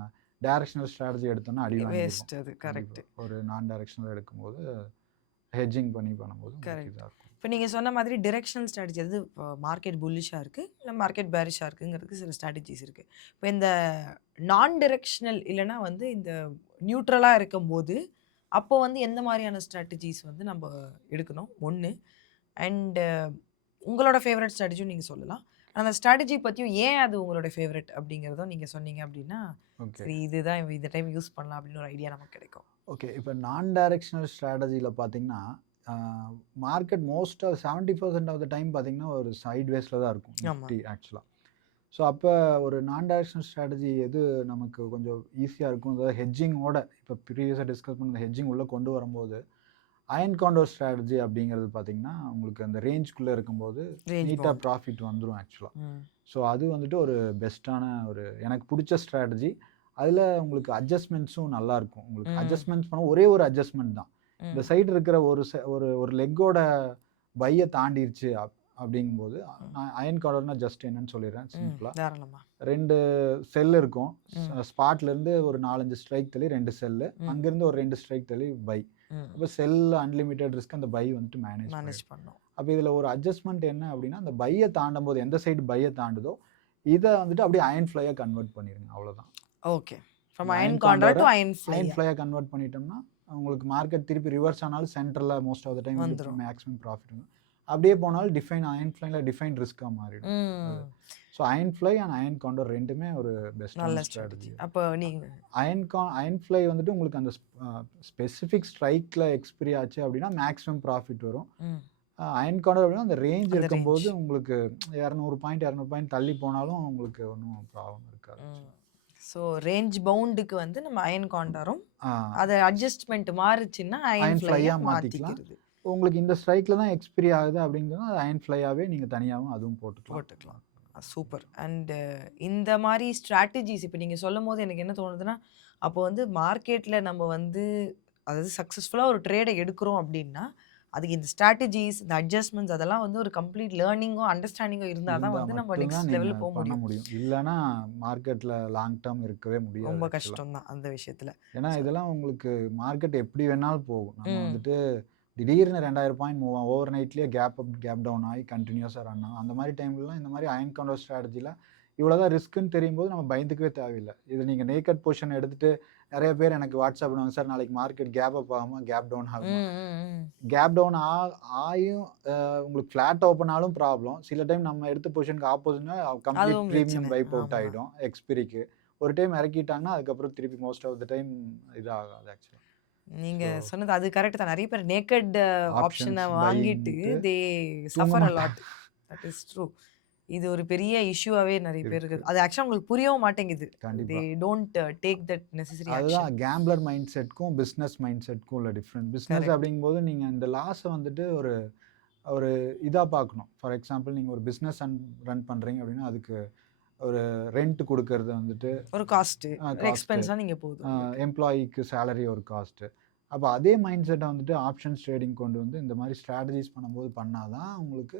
டைரக்ஷனல் ஸ்ட்ராட்டஜி எடுத்தோம்னா அடி வாங்கிருவோம். வேஸ்ட் அது. கரெக்ட். கண்டிப்பா. ஒரு நான் டைரக்ஷனல் எடுக்கும்போது ஹெட்ஜிங் பண்ணும்போது உங்களுக்கு கரெக்ட். இதா இருக்கும். இப்போ நீங்க சொன்ன மாதிரி டிரெக்ஷனல் ஸ்ட்ராட்டஜி அது மார்க்கெட் புல்லிஷா இருக்கு. இல்ல மார்க்கெட் பேரிஷா இருக்குங்கிறதுக்கு சில ஸ்ட்ராட்டஜிஸ் இருக்கு. இப்போ இந்த நான் டிரெக்ஷனல் இல்லன்னா வந்து இந்த நியூட்ரலா இருக்கும்போது, அப்போ வந்து எந்த மாரியான ஸ்ட்ராட்டஜிஸ் வந்து நம்ப எடுக்கணும்? 1 அண்ட் உங்களோட ஃபேவரைட் ஸ்ட்ராட்டஜியும் நீங்க சொல்லலாம். அந்த ஸ்ட்ராட்டஜி பத்தியும் ஏன் அது உங்களோட ஃபேவரைட் அப்படிங்கிறதும் நீங்க சொன்னீங்க அப்படின்னா, ஓகே. சரி இதுதான் இந்த டைம் யூஸ் பண்ணலாம் அப்படின்னு ஒரு ஐடியா நமக்கு கிடைக்கும். ஓகே. இப்ப நான் டைரக்ஷனல் ஸ்ட்ராட்டஜில பார்த்தீங்கன்னா, ஆ மார்க்கெட் மோஸ்ட்டா 70% ஆஃப் த டைம் பார்த்தீங்கன்னா, ஒரு சைட்வேஸ்ல தான் இருக்கும் ஆமா. நிஃப்டி ஆக்சுவலா. ஸோ அப்ப ஒரு நான் டைரக்ஷனல் ஸ்ட்ராட்டஜி எது நமக்கு கொஞ்சம் ஈஸியா இருக்கும். அதாவது ஹெட்ஜிங்கோட இப்ப ப்ரீவியஸா டிஸ்கஸ் பண்ண ஹெட்ஜிங் உள்ள கொண்டு வரும்போது, அயர்ன் காண்டோர் ஸ்ட்ராட்டஜி அப்படிங்கிறது பார்த்தீங்கன்னா, உங்களுக்கு அந்த ரேஞ்சுக்குள்ள இருக்கும்போது ரேஞ்ச் நீட்டா பவுண்ட். ப்ராஃபிட் வந்துரும் ஆக்சுவலா. ம். ஸோ அது வந்துட்டு ஒரு பெஸ்ட்டான ஒரு எனக்கு புடிச்ச ஸ்ட்ராட்டஜி. அதுல உங்களுக்கு அட்ஜஸ்ட்மெண்ட்ஸும் நல்லாருக்கும். உங்களுக்கு ம். அட்ஜஸ்ட்மெண்ட்ஸ் பண்ண ஒரே ஒரு அட்ஜஸ்ட்மெண்ட் தான். இந்த ம். சைடு இருக்கிற ஒரு லெக்கோட பைய தாண்டிருச்சு அப்படிங்கும்போது, நான் அயர்ன் கார்டர்னா ஜஸ்ட் என்னன்னு சொல்லிடுறேன் சிம்பிளா. தாராளமா. 2 செல் இருக்கும். ம். ஸ்பாட்ல இருந்து ஒரு 4, 5 ஸ்ட்ரைக் தள்ளி 2 செல்லு. ம். அங்கிருந்து ஒரு 2 ஸ்ட்ரைக் தள்ளி பை. ம். அப்ப செல் அன்லிமிட்டட் ரிஸ்க் அந்த பை வந்துட்டு மேனேஜ் மேனேஜ் பண்ணிடும். பண்ணணும். அப்ப இதுல ஒரு அட்ஜஸ்ட்மெண்ட் என்ன அப்படின்னா, அந்த பைய தாண்டும்போது எந்த சைடு பைய தாண்டுதோ, இத வந்துட்டு அப்படியே அயர்ன் ஃப்ளையா கன்வெர்ட் பண்ணிருங்க. அவ்வளோதான். ஓகே. ஃப்ரம் இந்த அயர்ன் அயர்ன் காண்டர் காண்டர டு அயர்ன் அயர்ன் ஃப்ளையா ஃப்ளையா கன்வெர்ட் பண்ணிட்டோம்னா, உங்களுக்கு மார்க்கெட் திருப்பி ரிவர்ஸ் ஆனாலும் சென்டர்ல மோஸ்ட் ஆஃப் த டைம் வந்து வந்துரும். மேக்ஸிமம் ப்ராஃபிட் வரும். அப்படியே போனாலும் அயர்ன் ஃப்ளைல டிஃபைன் ரிஸ்க்கா மாறிடும். ம். So iron fly and iron counter 2மே ஒரு நல்ல பெஸ்ட்டான ஸ்ட்ராட்டஜி. ஸ்ட்ராட்டஜி. அப்போ நீங்க அயர்ன் ஃப்ளை வந்துட்டு உங்களுக்கு அந்த ஸ்பெசிஃபிக் ஸ்ட்ரைக்ல எக்ஸ்பைரி ஆச்சு அப்படின்னா மேக்ஸிமம் ப்ராஃபிட் வரும். ம். அயர்ன் காண்டர் அப்படின்னா அந்த ரேஞ்ச் அந்த இருக்கும்போது ரேஞ்ச். உங்களுக்கு 200 பாயிண்ட் தள்ளி போனாலும் உங்களுக்கு ஒண்ணும் ப்ராப்ளம் இருக்காது. ஸோ ரேஞ்ச் பவுண்டுக்கு வந்து நம்ம அயர்ன் காண்டரும் ஆ அது அட்ஜஸ்ட்மெண்ட் மாறுச்சுன்னா அயர்ன் அயர்ன் ஃப்ளையா ஃப்ளையா மாத்திக்கலாம். மாத்திக்கிறது. உங்களுக்கு இந்த ஸ்ட்ரைக்ல தான் எக்ஸ்பைரி ஆகுது அப்படிங்கிறதுனா அது அயர்ன் ஃப்ளையாவே நீங்க தனியாவும் அதுவும் போட்டுக்கலாம். போட்டுக்கலாம். சூப்பர். அண்ட் இந்த மாதிரி ஸ்ட்ராட்டஜிஸ் இப்போ நீங்க சொல்லும்போது எனக்கு என்ன தோணுதுன்னா, அப்போ வந்து மார்க்கெட்ல நம்ம வந்து அதாவது சக்ஸஸ்ஃபுல்லா ஒரு ட்ரேட எடுக்கிறோம் அப்படின்னா, அதுக்கு இந்த ஸ்ட்ராட்டஜிஸ், இந்த அட்ஜஸ்ட்மெண்ட்ஸ் அதெல்லாம் வந்து ஒரு கம்ப்ளீட் லேர்னிங்கும், அண்டர்ஸ்டாண்டிங்கும் இருந்தா தான் இருந்தா வந்து நம்ம மட்டும் தான் நெக்ஸ்ட் நீங்க லெவல் போ பண்ண முடியும். முடியும். இல்லன்னா மார்க்கெட்ல லாங் டர்ம் இருக்கவே முடியாது ரொம்ப ஆக்சுவலா. கஷ்டம் தான் அந்த விஷயத்துல. ஏன்னா ஸோ இதெல்லாம் உங்களுக்கு மார்க்கெட் எப்படி வேணாலும் போகும். நம்ம ம். வந்துட்டு திடீர்னு 2000 பாயிண்ட் மூவ் ஆகும். ஓவர் நைட்லயே கேப் அப், கேப் டவுன் ஆகி கன்டினியூஸா ரன் ஆகும். அந்த மாரி டைம்லலாம் இந்த மாரி அயர்ன் கவுண்டர் ஸ்ட்ராட்டஜில இவ்வளோதான் ரிஸ்க்குன்னு தெரியும்போது நம்ம பயந்துக்கவே தேவையில்ல. இது நீங்க நேக்கட் பொசிஷன் எடுத்துட்டு நெறைய பேர் எனக்கு வாட்ஸ்அப் பண்ணுவாங்க, "சார் நாளைக்கு மார்க்கெட் கேப் அப் ஆகுமா? கேப் டவுன் ம், ஆகுமா?" ம், ம். கேப் டவுன் ஆயும் உங்களுக்கு ஃப்ளாட் ஓப்பன் ஆனாலும் ப்ராப்ளம். சில டைம் நம்ம எடுத்த பொசிஷனுக்கு ஆப்போசிட்னா கம்ப்ளீட் அதுவும் பிரீமியம் பிரச்சனை. வைப் அவுட் ஆமா. ஆயிடும் எக்ஸ்பிரிக்கு. ஒரு டைம் இறக்கிட்டாங்கன்னா, அதுக்கப்புறம் திருப்பி மோஸ்ட் ஆஃப் த டைம் இது ஆகாது ஆக்சுவலா. நீங்க ஸோ சொன்னது அது கரெக்ட் தான். நெறைய பேர் நேக்கட் ஆப்ஷன ஆப்ஷன்ஸ் வாங்கிட்டு பையிங்ன்ட்டு தே தூங்க சஃபர் அ மாட்டாங்க. லாட். That is true. இது ஒரு பெரிய இஷ்யூவாவே நெறைய பேருக்கு இருக்கு. அது ஆக்சுவலா உங்களுக்கு புரியவும் மாட்டேங்குது. தே கண்டிப்பா. Don't take that necessary action. அதுதான் கேம்பிளர் மைண்ட் செட்க்கும், பிசினஸ் மைண்ட் செட்க்கும் உள்ள டிஃபரன்ஸ். Business correct. அப்படிங்கும்போது நீங்க இந்த லாஸ வந்துட்டு ஒரு ஒரு இதா பார்க்கணும். ஃபார் எக்ஸாம்பிள் நீங்க ஒரு பிசினஸ் ரன் பண்றீங்க அப்படின்னா, அதுக்கு ஒரு ரென்ட் குடுக்கறது வந்துட்டு ஒரு காஸ்ட்டு, ஒரு காஸ்ட்டு. எக்ஸ்பென்ஸா நீங்க போகுது உங்களுக்கு. எம்ப்ளாயிக்கு சேலரி ஒரு காஸ்ட்டு. அப்ப அதே மைண்ட் செட்ட வந்துட்டு ஆப்ஷன்ஸ் ட்ரேடிங் கொண்டு வந்து இந்த மாரி ஸ்ட்ராட்டஜிஸ் பண்ணும்போது பண்ணா தான் உங்களுக்கு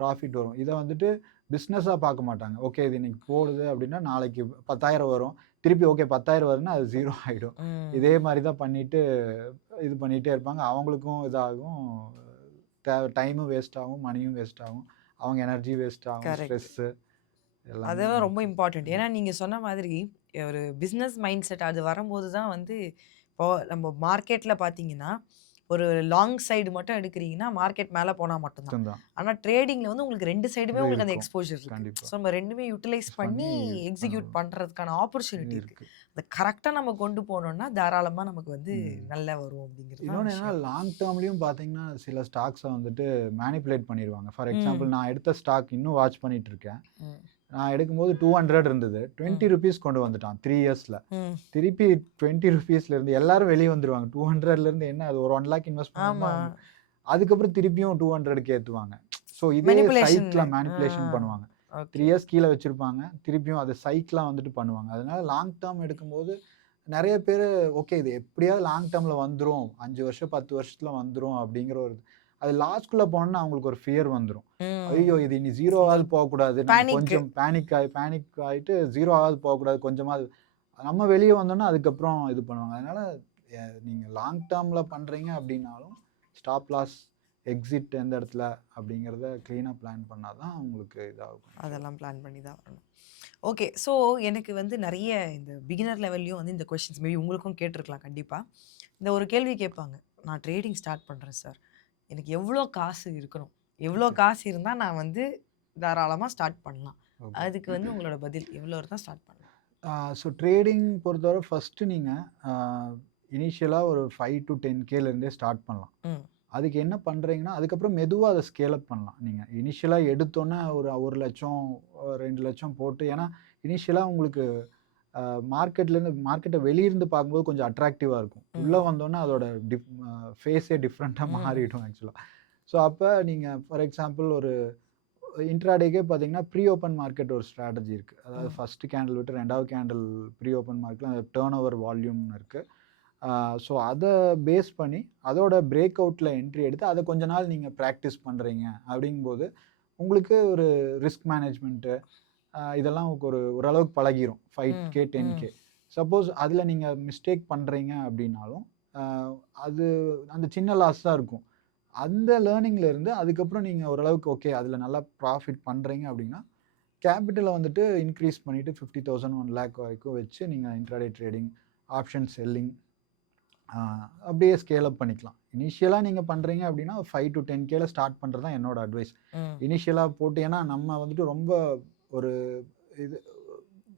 ப்ராஃபிட் வரும். இத வந்துட்டு பிசினஸா பார்க்க மாட்டாங்க. ஓகே இது இன்னைக்கு போடுது அப்டின்னா, நாளைக்கு 10,000 வரும். திருப்பி ஓகே 10,000 வருதுன்னா அது 0 ஆயிடும். இதே ம். மாரி தான் பண்ணிட்டு இது பண்ணிட்டே இருப்பாங்க. அவங்களுக்கும் இதாகும். டைமும் வேஸ்ட் ஆகும், மணியும் வேஸ்ட் ஆகும். அவங்க எனர்ஜி வேஸ்ட் ஆகும், கரெக்ட். ஸ்ட்ரெஸ்ஸு எல்லாமே அதெல்லாம் ரொம்ப நமக்கு இம்பார்ட்டன்ட். ஏன்னா ம். நீங்க சொன்ன மாதிரி ஒரு பிசினஸ் மைண்ட் செட் அது வரும்போது தான் வந்து இப்போ நம்ம மார்க்கெட்ல பார்த்தீங்கன்னா, ஒரு லாங் சைடு மட்டும் எடுக்கிறீங்கன்னா, மார்க்கெட் மேல போனா மட்டும் தான். மட்டும் தான். ஆனா ட்ரேடிங்ல வந்து உங்களுக்கு 2 சைடுமே இது உங்களுக்கு அந்த இருக்கும். எக்ஸ்போஷர் இருக்கு. கண்டிப்பா. ஸோ நம்ம 2மே யூட்டிலைஸ் யூஸ் பண்ணி பண்ணி எக்ஸிக்யூட் பண்றதுக்கான ஆப்பர்ச்சுனிட்டி இருக்கு. இருக்கு. அத கரெக்ட்டா நம்ம கொண்டு போனோம்னா, தாராளமா நமக்கு வந்து ம். நல்லா வரும் அப்படிங்கிறது தான் இன்னொன்னு என்னன்னா, விஷயம். லாங் டேர்ம்லயும் பார்த்தீங்கன்னா, சில ஸ்டாக்ஸ வந்துட்டு மேனிபுலேட் பண்ணிருவாங்க. ஃபார் எக்ஸாம்பிள் ம். நான் எடுத்த ஸ்டாக் இன்னும் வாட்ச் பண்ணிட்டு இருக்கேன். ம். நான் எடுக்கும்போது 200 இருந்தது. ம். ₹20 கொண்டு வந்துட்டான் 3 இயர்ஸ்ல. ம். திருப்பி ₹20 இருந்து எல்லாரும் வெளிய வந்துருவாங்க. 200ல இருந்து என்ன அது ஒரு 1,00,000 இன்வெஸ்ட் பண்ணியிருந்தா ஆமா. அதுக்கப்புறம் திருப்பியும் 200க்கு ஏத்துவாங்க. ஸோ இதே மேனிபுலேஷன்ல. சைக்கிளா ஆ. மேனிபுலேஷன் பண்ணுவாங்க. 3 ஓகே. இயர்ஸ் கீழ வச்சிருப்பாங்க. திருப்பியும் அத சைக்கிளா வந்துட்டு பண்ணுவாங்க. அதனால லாங் டேர்ம் எடுக்கும்போது நெறைய பேரு ஓகே இது எப்படியாவது லாங் டேர்ம்ல வந்துரும். 5 வருஷம், 10 வருஷத்துல வந்துரும் அப்படிங்கிற ஒரு அது லாஸ்க்குள்ள போனோம்னா அவங்களுக்கு ஒரு ஃபியர் வந்துரும். ஐய்யயோ! ம். இது இனி அந்த 0 போகக்கூடாது. நம்ம பேனிக். கொஞ்சம் பேனிக் ஆயிட்டு 0 போகக்கூடாது. கொஞ்சமாவது நம்ம வெளிய வந்தோம்னா அதுக்கப்புறம் இது பண்ணுவாங்க. அதனால நீங்க லாங் டேர்ம்ல பண்றீங்க அப்படின்னாலும், ஸ்டாப் லாஸ், எக்ஸிட் எந்த இடத்துல அப்படிங்கிறத கிளீனா பிளான் பண்ணா தான் உங்களுக்கு இதாகும் ஆக்சுவலா. அதெல்லாம் பிளான் பண்ணி தான் வரணும். ஓகே. ஸோ எனக்கு வந்து நெறைய இந்த பிகினர் லெவல்லயும் வந்து இந்த கொஸ்டின்ஸ் மேபி உங்களுக்கும் கேட்டுருக்கலாம் கண்டிப்பா. இந்த ஒரு கேள்வி கேட்பாங்க. நான் ட்ரேடிங் ஸ்டார்ட் பண்றேன் சார். எனக்கு எவ்ளோ காசு இருக்கணும்? எவ்ளோ ஓகே, காசு இருந்தா நான் வந்து தாராளமா ஸ்டார்ட் பண்ணலாம்? ஓகே. அதுக்கு வந்து உங்களோட பதில் எவ்ளோ இருந்தா ஸ்டார்ட் பண்ணலாம்? ஸோ ட்ரேடிங் பொறுத்தவரை ஃபர்ஸ்ட்டு நீங்க ஆ இனிஷியலா ஒரு 5 டூ 10Kல இருந்தே ஸ்டார்ட் பண்ணலாம். ம். அதுக்கு என்ன பண்றீங்கன்னா, அதுக்கப்புறம் மெதுவா அத ஸ்கேல் அப் பண்ணலாம். நீங்க இனிஷியலா எடுத்தோனே ஒரு 1,00,000 2,00,000 போட்டு ஏன்னா, இனிஷியலா உங்களுக்கு அ மார்க்கெட்ட வெளியிருந்து பார்க்கும்போது கொஞ்சம் அட்ராக்டிவா இருக்கும். உள்ள ம். வந்தோனே அதோட ஃபேஸே டிஃப்ரெண்ட்டா ம். மாறிடும் ஆக்சுவலா. ஸோ அப்ப நீங்க ஃபார் எக்ஸாம்பிள் ஒரு இன்ட்ராடேக்கே பார்த்தீங்கன்னா, ப்ரீ ஓப்பன் மார்க்கெட் ஒரு ஸ்ட்ராட்டஜி இருக்கு. அதாவது ம். ஃபர்ஸ்ட் கேண்டில் விட்டு 2வது கேண்டில் ப்ரீ ஓப்பன் மார்க்கெட்ல அந்த டர்ன் ஓவர் வால்யூம்னு இருக்கு. ஸோ அத பேஸ் பண்ணி, அதோட பிரேக் அவுட்ல என்ட்ரி எடுத்து, அத கொஞ்ச நாள் நீங்க பிராக்டிஸ் பண்றீங்க அப்படிங்கும்போது, உங்களுக்கு ஒரு ரிஸ்க் மேனேஜ்மென்ட்டு இதெல்லாம் ஓரளவுக்கு பழகிரும். ம். 5K, ம். 10K. சப்போஸ் அதுல நீங்க மிஸ்டேக் பண்றீங்க அப்படின்னாலும், அ அது அந்த சின்ன லாஸ் தான் இருக்கும். அந்த லேர்னிங்ல இருந்து அதுக்கப்புறம் நீங்க ஓரளவுக்கு ஓகே, அதுல நல்லா ப்ராஃபிட் பண்றீங்க அப்படின்னா, கேப்பிட்டல வந்துட்டு இன்கிரீஸ் பண்ணிட்டு 50,000, 1,00,000 வரைக்கும் வச்சு நீங்க இன்ட்ராடே ட்ரேடிங், ஆப்ஷன் செல்லிங் ஆ அப்படியே ஸ்கேல் அப் பண்ணிக்கலாம். இனிஷியலா நீங்க பண்றீங்க அப்படின்னா, 5 டூ 10Kல ஸ்டார்ட் பண்றது தான் என்னோட அட்வைஸ். ம். இனிஷியலா போட்டு ஏன்னா நம்ம வந்துட்டு ரொம்ப ஒரு இது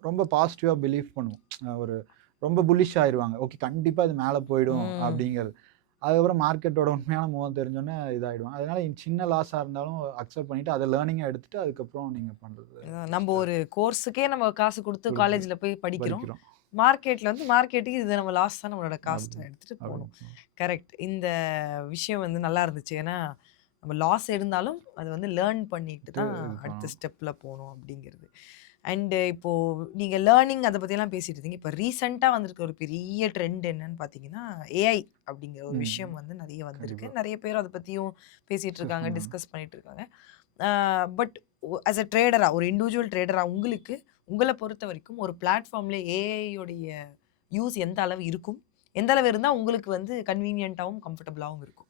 ரொம்ப பாசிட்டிவா பிலீவ் பண்ணுவோம். ஒரு ரொம்ப புல்லிஷ் ஆயிருவாங்க. ஓகே கண்டிப்பா இது மேல போயிடும் ம். அப்படிங்கிறது. அதுக்கப்புறம் மார்க்கெட்டோட உண்மையான முகம் தெரிஞ்சோனே இதாயிடுவாங்க. அதனால சின்ன லாஸா இருந்தாலும் அக்செப்ட் பண்ணிட்டு அத லேர்னிங்கா எடுத்துட்டு அதுக்கப்புறம் நீங்க பண்றது நம்ப பெஸ்ட்டா ஒரு கோர்ஸுக்கே நம்ம காசு குடுத்து குடுக்குது. காலேஜ்ல போய் படிக்கிறோம். படிக்கிறோம். மார்க்கெட்ல வந்து மார்க்கெட்டுக்கு இது நம்ம லாஸ் தான் நம்மளோட காஸ்ட்ட அப்படின்னு எடுத்துட்டு போணும். அப்படின்னு கரெக்ட். இந்த விஷயம் வந்து நல்லா இருந்துச்சு. ஏன்னா, நம்ம லாஸ் இருந்தாலும் அத வந்து லேர்ன் பண்ணிட்டு தான் இது அடுத்த பண்ணணும். ஸ்டெப்ல போணும் அப்படிங்கிறது. அண்ட் இப்போ நீங்க லேர்னிங் அத பத்தியெல்லாம் பேசிட்டு இருந்தீங்க. இப்ப ரீசென்ட்டா வந்திருக்க ஒரு பெரிய ட்ரெண்ட் என்னன்னு பார்த்தீங்கன்னா, ஏஐ அப்படிங்கிற ஒரு ம். விஷயம் வந்து நெறைய வந்திருக்கு. கண்டிப்பா. நெறைய பேர் அத பத்தியும் பேசிட்டு டிஸ்கஸ் இருக்காங்க, பண்ணலாம். டிஸ்கஸ் பண்ணிட்டு இருக்காங்க. பட் ஆஸ் அ ட்ரேடரா ஒரு இண்டிவிஜுவல் ட்ரேடரா உங்களுக்கு உங்கள பொறுத்தவரைக்கும் ஒரு பிளாட்ஃபார்ம்ல ஏஐ உடைய யூஸ் எந்த அளவு இருக்கும்? எந்த அளவு இருந்தா உங்களுக்கு வந்து கன்வீனியன்ட்டாவும், கம்ஃபர்டபுளாவும் இருக்கும்?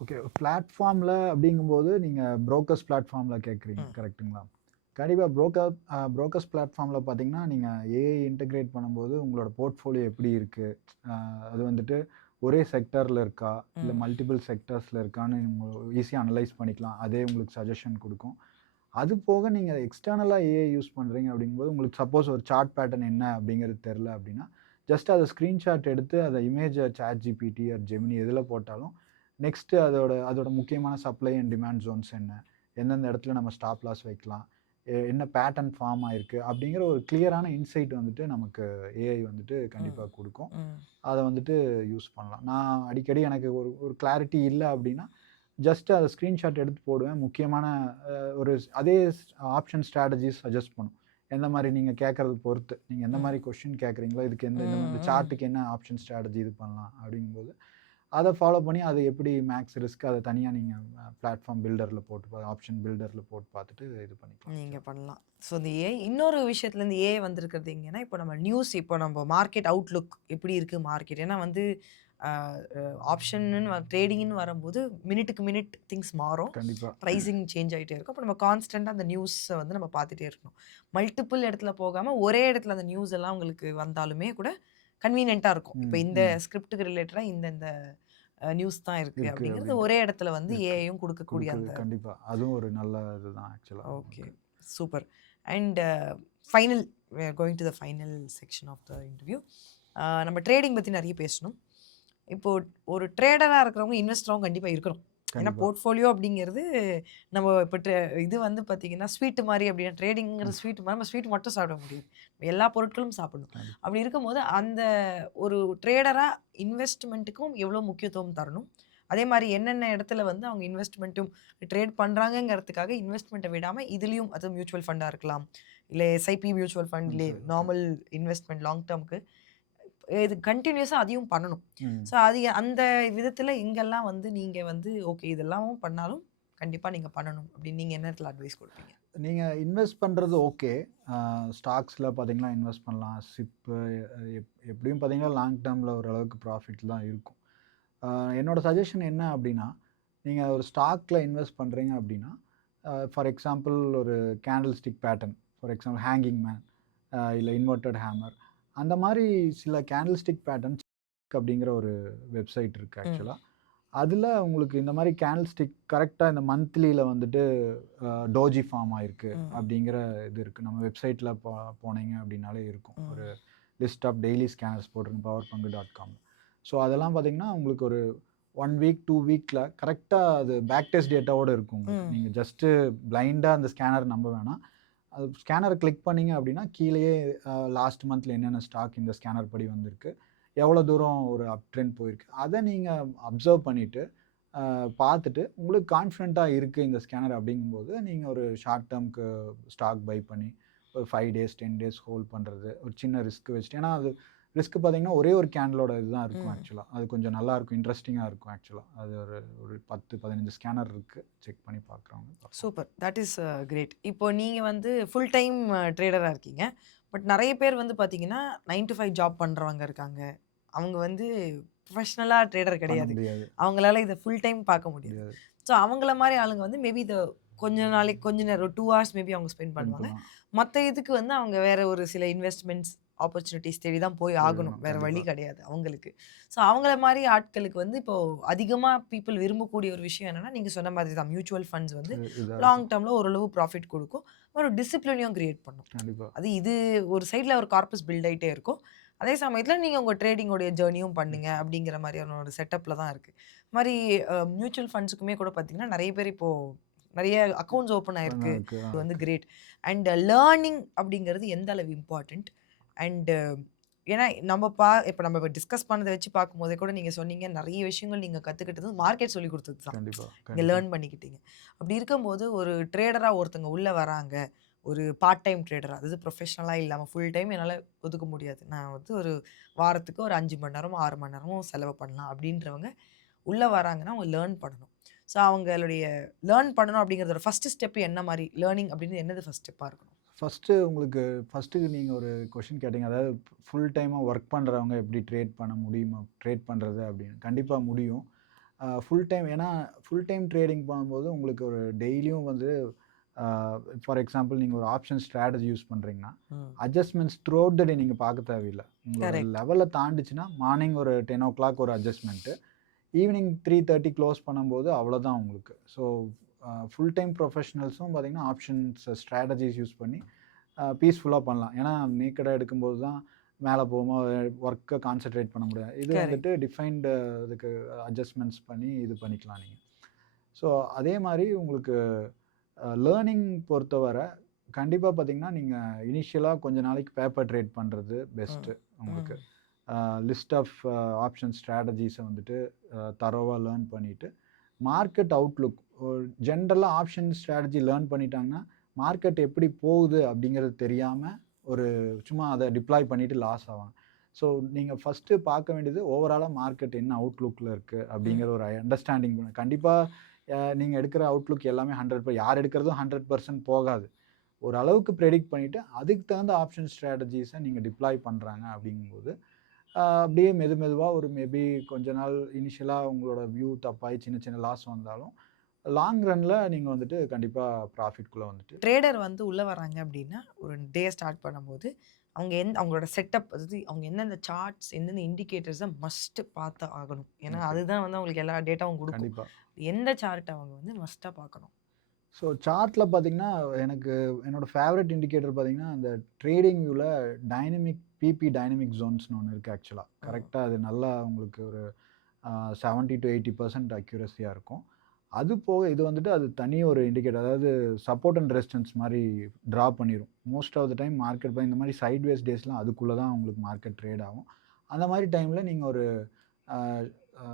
ஓகே. பிளாட்ஃபார்ம்ல அப்படிங்கும்போது நீங்க புரோக்கர்ஸ் பிளாட்ஃபார்ம்ல கேட்குறீங்க. ம். கரெக்ட்டுங்களா? கண்டிப்பா புரோக்கர்ஸ் பிளாட்ஃபார்ம்ல பார்த்தீங்கன்னா, நீங்க ஏஐ இன்டகிரேட் பண்ணும்போது உங்களோட போர்ட்ஃபோலியோ எப்படி இருக்கு? அ அது வந்துட்டு ஒரே செக்டார்ல இருக்கா? இல்ல ம். மல்டிபிள் செக்டார்ஸ்ல இருக்கான்னு ஈஸியா அனலைஸ் பண்ணிக்கலாம். அதே உங்களுக்கு சஜஷன் குடுக்கும். அது போக நீங்க எக்ஸ்டர்னலா ஏஐ யூஸ் பண்றீங்க அப்படிங்கும்போது, உங்களுக்கு சப்போஸ் ஒரு சார்ட் பேட்டர்ன் என்ன அப்படிங்கிறது தெரியல அப்படின்னா, ஜஸ்ட் அத ஸ்கிரீன்ஷாட் எடுத்து அத இமேஜ ChatGPT ஆர் Gemini எதுல போட்டாலும், நெக்ஸ்ட் அதோட அதோட முக்கியமான சப்ளை அண்ட் டிமாண்ட் ஜோன்ஸ் என்ன? எந்தெந்த இடத்துல நம்ம ஸ்டாப் லாஸ் வைக்கலாம்? என்ன பேட்டர்ன் ஃபார்ம் ஆயிருக்கு? அப்படிங்கிற ஒரு கிளியரான இன்சைட் வந்துட்டு நமக்கு ஏஐ வந்துட்டு ம். கண்டிப்பா குடுக்கும். ம். அத வந்துட்டு யூஸ் பண்ணலாம். நான் அடிக்கடி எனக்கு ஒரு ஒரு கிளாரிட்டி இல்ல அப்படின்னா, ஜஸ்ட் அத ஸ்கிரீன்ஷாட் எடுத்து போடுவேன். முக்கியமான ஒரு அதே ஆப்ஷன் ஸ்ட்ராட்டஜிஸ் சஜெஸ்ட் பண்ணும். எந்த மாரி நீங்க கேட்கறத பொறுத்து. நீங்க எந்த ம். மாரி கொஸ்டின் கேட்கறீங்களோ, இதுக்கு ம். இந்த ம். சார்ட்க்கு என்ன ஆப்ஷன் ஸ்ட்ராட்டஜி இது பண்ணலாம் அப்படிங்கும்போது, அத ஃபாலோ பண்ணி அது எப்படி மேக்ஸ் ரிஸ்க் அத தனியா நீங்க பிளாட்ஃபார்ம் பில்டர்ல போட்டு ஆப்ஷன் பில்டர்ல போட்டு பார்த்துட்டு இது பண்ணிக்கலாம் நீங்க ஆக்சுவலா. பண்ணலாம். ஸோ இந்த ஏஐ இன்னொரு விஷயத்துலேருந்து ஏஐ வந்திருக்கிறது எங்கன்னா, இப்போ நம்ம நியூஸ் இப்போ நம்ம மார்க்கெட் அவுட்லுக் எப்படி இருக்கு மார்க்கெட்? ஏன்னா வந்து அ அ ஆப்ஷன்னு ட்ரேடிங்ன்னு வரும்போது மினிட்டுக்கு மினிட் திங்ஸ் மாறும். கண்டிப்பா. ப்ரைசிங் சேஞ்ச் ஆயிட்டே இருக்கும். அப்போ நம்ம கான்ஸ்டன்ட்டா அந்த நியூஸ வந்து நம்ம பார்த்துட்டே இருக்கணும். மல்டிபிள் இடத்துல போகாம ஒரே இடத்துல அந்த நியூஸ் எல்லாம் உங்களுக்கு வந்தாலுமே கூட கன்வீனியன்ட்டா இருக்கும். இப்போ ம், இந்த ம். ஸ்கிரிப்ட்க்கு ரிலேட்டடா இந்த இந்த நியூஸ் தான் இருக்கு இருக்கு அப்படிங்கிறது அப்படின்ட்டு. ஒரே இடத்துல வந்து இருக்கு. ஏஐயும் குடுக்கக்கூடிய குடுக்குது அந்த கண்டிப்பா. அதுவும் ஒரு நல்ல இதுதான் ஆக்சுவலா ஓகே. நமக்கு. Super. And final we are going to the final section of the interview. நம்ம ட்ரேடிங் பத்தி நெறைய பேசணும். இப்போ ஒரு ட்ரேடரா இருக்கிறவங்க, இன்வெஸ்டராவும் கண்டிப்பா இருக்கணும். ஏன்னா கண்டிப்பா. போர்ட்ஃபோலியோ அப்படிங்கிறது நம்ம இப்ப இது வந்து பார்த்தீங்கன்னா, ஸ்வீட் மாரி அப்படின்னா ட்ரேடிங்ங்கிறது ஸ்வீட் மாரி நம்ம ஸ்வீட் மட்டும் சாப்பிட முடியாது. எல்லா பொருட்களும் சாப்பிடணும். கண்டிப்பா. அப்படி இருக்கும்போது அந்த ஒரு ட்ரேடரா இன்வெஸ்ட்மென்ட்டுக்கும் எவ்வளோ முக்கியத்துவம் தரணும்? அதே மாரி என்னென்ன இடத்துல வந்து அவங்க இன்வெஸ்ட்மென்ட்டும் ட்ரேட் பண்றாங்கங்கிறதுக்காக இன்வெஸ்ட்மென்ட்ட விடாம இதுலயும் அது மியூச்சுவல் ஃபண்டா இருக்கலாம். இல்ல எஸ்ஐபி மியூச்சுவல் ஃபண்ட், இல்ல சரி. நார்மல் இன்வெஸ்ட்மென்ட் லாங் டெர்ம்க்கு இது கன்டினியூஸா அதையும் பண்ணணும். ம். ஸோ அது அந்த விதத்துல எங்கெல்லாம் வந்து நீங்க வந்து ஓகே இதெல்லாமும் பண்ணாலும் கண்டிப்பா நீங்க பண்ணணும் அப்படின்னு நீங்க என்ன இடத்துல அட்வைஸ் குடுப்பீங்க? நீங்க இன்வெஸ்ட் பண்றது ஓகே. ஸ்டாக்ஸ்ல பார்த்தீங்கன்னா இன்வெஸ்ட் பண்ணலாம். சிப்பு எப்படியும் பார்த்தீங்கன்னா, லாங் டெர்ம்ல ஓரளவுக்கு ப்ராஃபிட் தான் இருக்கும். அ என்னோட சஜஷன் என்ன அப்படின்னா, நீங்க ஒரு ஸ்டாக்ல இன்வெஸ்ட் பண்றீங்க அப்படின்னா, ஃபார் எக்ஸாம்பிள் ஒரு candle stick pattern, for example hanging man, இல்ல இன்வெர்ட்டட் ஹேமர் அந்த மாரி சில கேண்டில் ஸ்டிக் பேட்டர்ன்ஸ் அப்படிங்கிற ஒரு வெப்சைட் இருக்கு ம். ஆக்சுவலா. அதுல உங்களுக்கு இந்த மாரி கேண்டில் ஸ்டிக் கரெக்ட்டா இந்த மந்த்லில வந்துட்டு டோஜி ஃபார்ம் ஆயிருக்கு ம். அப்படிங்கிற இது இருக்கு. நம்ம வெப்சைட்ல போனீங்க அப்படின்னாலே இருக்கும். ம். ஒரு லிஸ்ட் ஆஃப் டெய்லி ஸ்கேனர்ஸ் போட்டிருக்கும் powerpunk.com. ஸோ அதெல்லாம் பார்த்தீங்கன்னா, உங்களுக்கு ஒரு 1 வீக், 2 வீக்ல கரெக்ட்டா அது பேக் டெஸ்ட் டேட்டாவோட இருக்கும் உங்களுக்கு. ம். நீங்க ஜஸ்ட்டு பிளைண்டா அந்த ஸ்கேனர் நம்ப வேணாம். அது ஸ்கேனர கிளிக் பண்ணீங்க அப்படின்னா, கீழயே லாஸ்ட் மந்த்ல என்னென்ன ஸ்டாக் இந்த ஸ்கேனர் படி வந்திருக்கு. எவ்வளோ தூரம் ஒரு அப் ட்ரெண்ட் போயிருக்கு. அத நீங்க அப்சர்வ் பண்ணிட்டு, பார்த்துட்டு உங்களுக்கு கான்ஃபிடென்ட்டா இருக்கு இந்த ஸ்கேனர் அப்படிங்கும்போது, நீங்க ஒரு ஷார்ட் டெர்ம்க்கு ஸ்டாக் பை பண்ணி, ஒரு 5 டேஸ், 10 டேஸ் ஹோல்ட் பண்றது. ஒரு சின்ன ரிஸ்க் வச்சுட்டு ஏன்னா அது ரிஸ்க் பார்த்தீங்கன்னா, ஒரே ஒரு கேண்டிலோட இதுதான் இருக்கும் ம். ஆக்சுவலா. அது கொஞ்சம் நல்லாருக்கும். இன்ட்ரஸ்டிங்கா இருக்கும் ஆக்சுவலா. அது ஒரு ஒரு 10, 15 ஸ்கேனர் இருக்கு. செக் பண்ணி பார்க்குறவங்க பார்க்கலாம். சூப்பர். That is great. இப்போ நீங்க வந்து ஃபுல் டைம் ட்ரேடரா இருக்கீங்க. பட் நெறைய பேர் வந்து பார்த்தீங்கன்னா, 9 to 5 ஜாப் பண்றவங்க இருக்காங்க. அவங்க வந்து ப்ரொஃபஷனலா ட்ரேடர் பண்ண கிடையாது. முடியாது. அவங்களால இத ஃபுல் டைம் பார்க்க முடியாது. முடியாது. ஸோ அவங்கள மாரி ஆளுங்க வந்து மேபி இத கொஞ்ச நாளைக்கு கொஞ்ச நேரம் 2 ஹார்ஸ் மேபி அவங்க ஸ்பெண்ட் ஸ்பெண்ட் பண்ணுவாங்க. பண்ணலாம். மத்த இதுக்கு வந்து அவங்க வேற ஒரு சில இன்வெஸ்ட்மென்ட்ஸ் ஆப்பர்ச்சுனிட்டீஸ் தேடி தான் போய் ஆகணும். போயிடணும். வேற வழி கண்டிப்பா. கிடையாது அவங்களுக்கு. ஸோ அவங்கள மாரி ஆட்களுக்கு வந்து இப்போ அதிகமா பீப்பிள் விரும்பக்கூடிய ஒரு விஷயம் என்னன்னா, நீங்க சொன்ன மாதிரி தான் மியூச்சுவல் ஃபண்ட்ஸ் வந்து இதா லாங் இருக்கும். டெர்ம்ல ஓரளவு ப்ராஃபிட் குடுக்கும். ஒரு டிசிப்ளினையும் கிரியேட் பண்ணும். கண்டிப்பா. இது ஒரு சைட்ல ஒரு கார்பஸ் பில்ட் ஆயிட்டே இருக்கும். அதே சமயத்தில நீங்க உங்க ட்ரேடிங் உடைய ஜர்னியும் பண்ணுங்க அப்படிங்கிற மாரியான ஒரு செட்டப்ல தான் இருக்கு. மாரி மியூச்சுவல் ஃபண்ட்ஸுக்குமே கூட பார்த்தீங்கன்னா, நெறைய பேர் இப்போ நெறைய அக்கவுண்ட்ஸ் ஓப்பன் ஆயிருக்கு. இருக்கு. இது வந்து இருக்கு. கிரேட். அண்ட் லேர்னிங் அப்படிங்கிறது எந்த அளவு இம்பார்ட்டன்ட். அண்ட் ஏன்னா இப்ப நம்ம டிஸ்கஸ் பண்ணத வச்சு பார்க்கும்போதே கூட நீங்க சொன்னீங்க, நெறைய விஷயங்கள் நீங்க கத்துக்கிட்டது மார்க்கெட் சொல்லிக் குடுத்தது தான். கண்டிப்பா. நீங்க கண்டிப்பா. லேர்ன் பண்ணிக்கிட்டீங்க. அப்படி இருக்கும்போது ஒரு ட்ரேடரா ஒருத்தவங்க உள்ள வராங்க. ஒரு பார்ட் டைம் ட்ரேடரா, அதாவது ப்ரொஃபஷனலா இல்லாம ஃபுல் டைம் என்னால ஒதுக்க முடியாது. நான் வந்து ஒரு வாரத்துக்கு ஒரு 5 மணி நேரமோ, 6 மணி நேரமோ செலவு பண்ணலாம் அப்படின்றவங்க உள்ள வராங்கன்னா, அவங்க லேர்ன் பண்ணணும். ஸோ அவங்களுடைய லேர்ன் பண்ணணும் அப்படிங்கிறதோட ஃபர்ஸ்ட் ஸ்டெப் என்ன மாரி? லேர்னிங் அப்படின்றது என்னது ஃபர்ஸ்ட் ஸ்டெப்பா இருக்கணும்? ஃபர்ஸ்ட்டு நீங்க ஒரு கொஸ்டின் கேட்டீங்க. அதாவது ஃபுல் டைமா ஒர்க் பண்றவங்க எப்படி ட்ரேட் பண்ண முடியுமா? ட்ரேட் பண்றது அப்படின்னு. கண்டிப்பா முடியும். ஃபுல் டைம் ஏன்னா ஃபுல் டைம் ட்ரேடிங் பண்ணும்போது உங்களுக்கு ஒரு டெய்லியும் வந்து ஃபார் எக்ஸாம்பிள் நீங்க ஒரு ஆப்ஷன் ஸ்ட்ராட்டஜி யூஸ் பண்றீங்கன்னா, ம். அட்ஜஸ்ட்மெண்ட்ஸ் த்ரூ அவுட் த டே நீங்க பார்க்க தேவையில்ல. உங்களோட கரெக்ட். லெவல தாண்டுச்சுன்னா, மார்னிங் ஒரு 10:00 ஒரு அட்ஜஸ்ட்மென்ட்டு. ஈவினிங் 3:30 க்ளோஸ் பண்ணும்போது அவ்வளோதான் உங்களுக்கு. ஸோ ஃபுல் டைம் ப்ரொஃபஷனல்ஸும் பார்த்தீங்கன்னா, ஆப்ஷன்ஸ் ஸ்ட்ராட்டஜிஸ் யூஸ் பண்ணி பீஸ்ஃபுல்லா பண்ணலாம். ஏன்னா நேக்கடா எடுக்கும்போது தான் மேல போகும்போது ஒர்க்க கான்சன்ட்ரேட் பண்ண முடியாது. இது கரெக்ட். வந்துட்டு டிஃபைன்டு இதுக்கு அட்ஜஸ்ட்மென்ட்ஸ் பண்ணி இது பண்ணிக்கலாம் நீங்க. ஸோ அதே மாரி உங்களுக்கு லேர்னிங் பொறுத்தவர கண்டிப்பா பார்த்தீங்கன்னா, நீங்க இனிஷியலா கொஞ்ச நாளைக்கு பேப்பர் ட்ரேட் பண்றது பெஸ்ட்டு உங்களுக்கு. லிஸ்ட் ஆஃப் ஆப்ஷன் ஸ்ட்ராட்டஜிஸ வந்துட்டு தரோவா லேர்ன் பண்ணிட்டு, மார்க்கெட் அவுட்லுக் ஜென்ரலா ஆப்ஷன் ஸ்ட்ராட்டஜி லேர்ன் பண்ணிட்டாங்கன்னா, மார்க்கெட் எப்படி போகுது அப்படிங்கிறது தெரியாம, ஒரு சும்மா அத டிப்ளாய் பண்ணிட்டு லாஸ் ஆவாங்க. ஸோ நீங்க ஃபர்ஸ்ட்டு பார்க்க வேண்டியது ஓவராலா மார்க்கெட் என்ன அவுட்லுக்ல இருக்கு அப்படிங்கிற ஒரு அண்டர்ஸ்டாண்டிங் கண்டிப்பா நீங்க எடுக்கிற அவுட்லுக் எல்லாமே 100 யார் எடுக்கிறதும் 100% போகாது. ஒரு அளவுக்கு ப்ரெடிக்ட் பண்ணிட்டு, அதுக்கு தகுந்த ஆப்ஷன் ஸ்ட்ராட்டஜிஸ நீங்க டிப்ளாய் பண்றாங்க அப்படிங்கும்போது, அப்படியே மெதுவா ஒரு மேபி கொஞ்ச நாள் இனிஷியலா உங்களோட வியூ தப்பாயி சின்ன சின்ன லாஸ் வந்தாலும், லாங் ரன்ல நீங்க வந்துட்டு கண்டிப்பா ப்ராஃபிட்குள்ள வந்துட்டு ட்ரேடர் வந்து உள்ள வராங்க அப்படின்னா, ஒரு டே ஸ்டார்ட் பண்ணும்போது, அவங்க அவங்களோட செட்டப் அதாவது அவங்க எந்தெந்த சார்ட்ஸ், எந்தெந்த இண்டிகேட்டர்ஸ மஸ்ட் பார்த்து ஆகணும். ஏன்னா, ஓகே. அதுதான் வந்து அவங்களுக்கு எல்லா டேட்டாவும் குடுக்கும். கண்டிப்பா. எந்த சார்ட் அவங்க வந்து மஸ்ட்டா பார்க்கணும்? ஸோ சார்ட்ல பார்த்தீங்கன்னா, எனக்கு என்னோட ஃபேவரைட் இண்டிகேட்டர் பார்த்தீங்கன்னா, அந்த ட்ரேடிங் வியூல பிபி டைனமிக் ஜோன்ஸ்ன்னு ஒண்ணு இருக்கு ஆக்சுவலா. ம். கரெக்ட்டா அது நல்லா உங்களுக்கு ஒரு 70-80% அக்யூரஸியா இருக்கும். அது போக இது வந்துட்டு அது தனி ஒரு இண்டிகேட்டர். அதாவது சப்போர்ட் அண்ட் ரெசிஸ்டன்ஸ் மாரி ட்ரா பண்ணிரும். Most of the time market இந்த மாரி சைட்வேஸ் டேஸ்லாம் அதுக்குள்ள தான் உங்களுக்கு மார்க்கெட் ட்ரேட் ஆகும். அந்த மாரி டைம்ல நீங்க ஒரு அ அ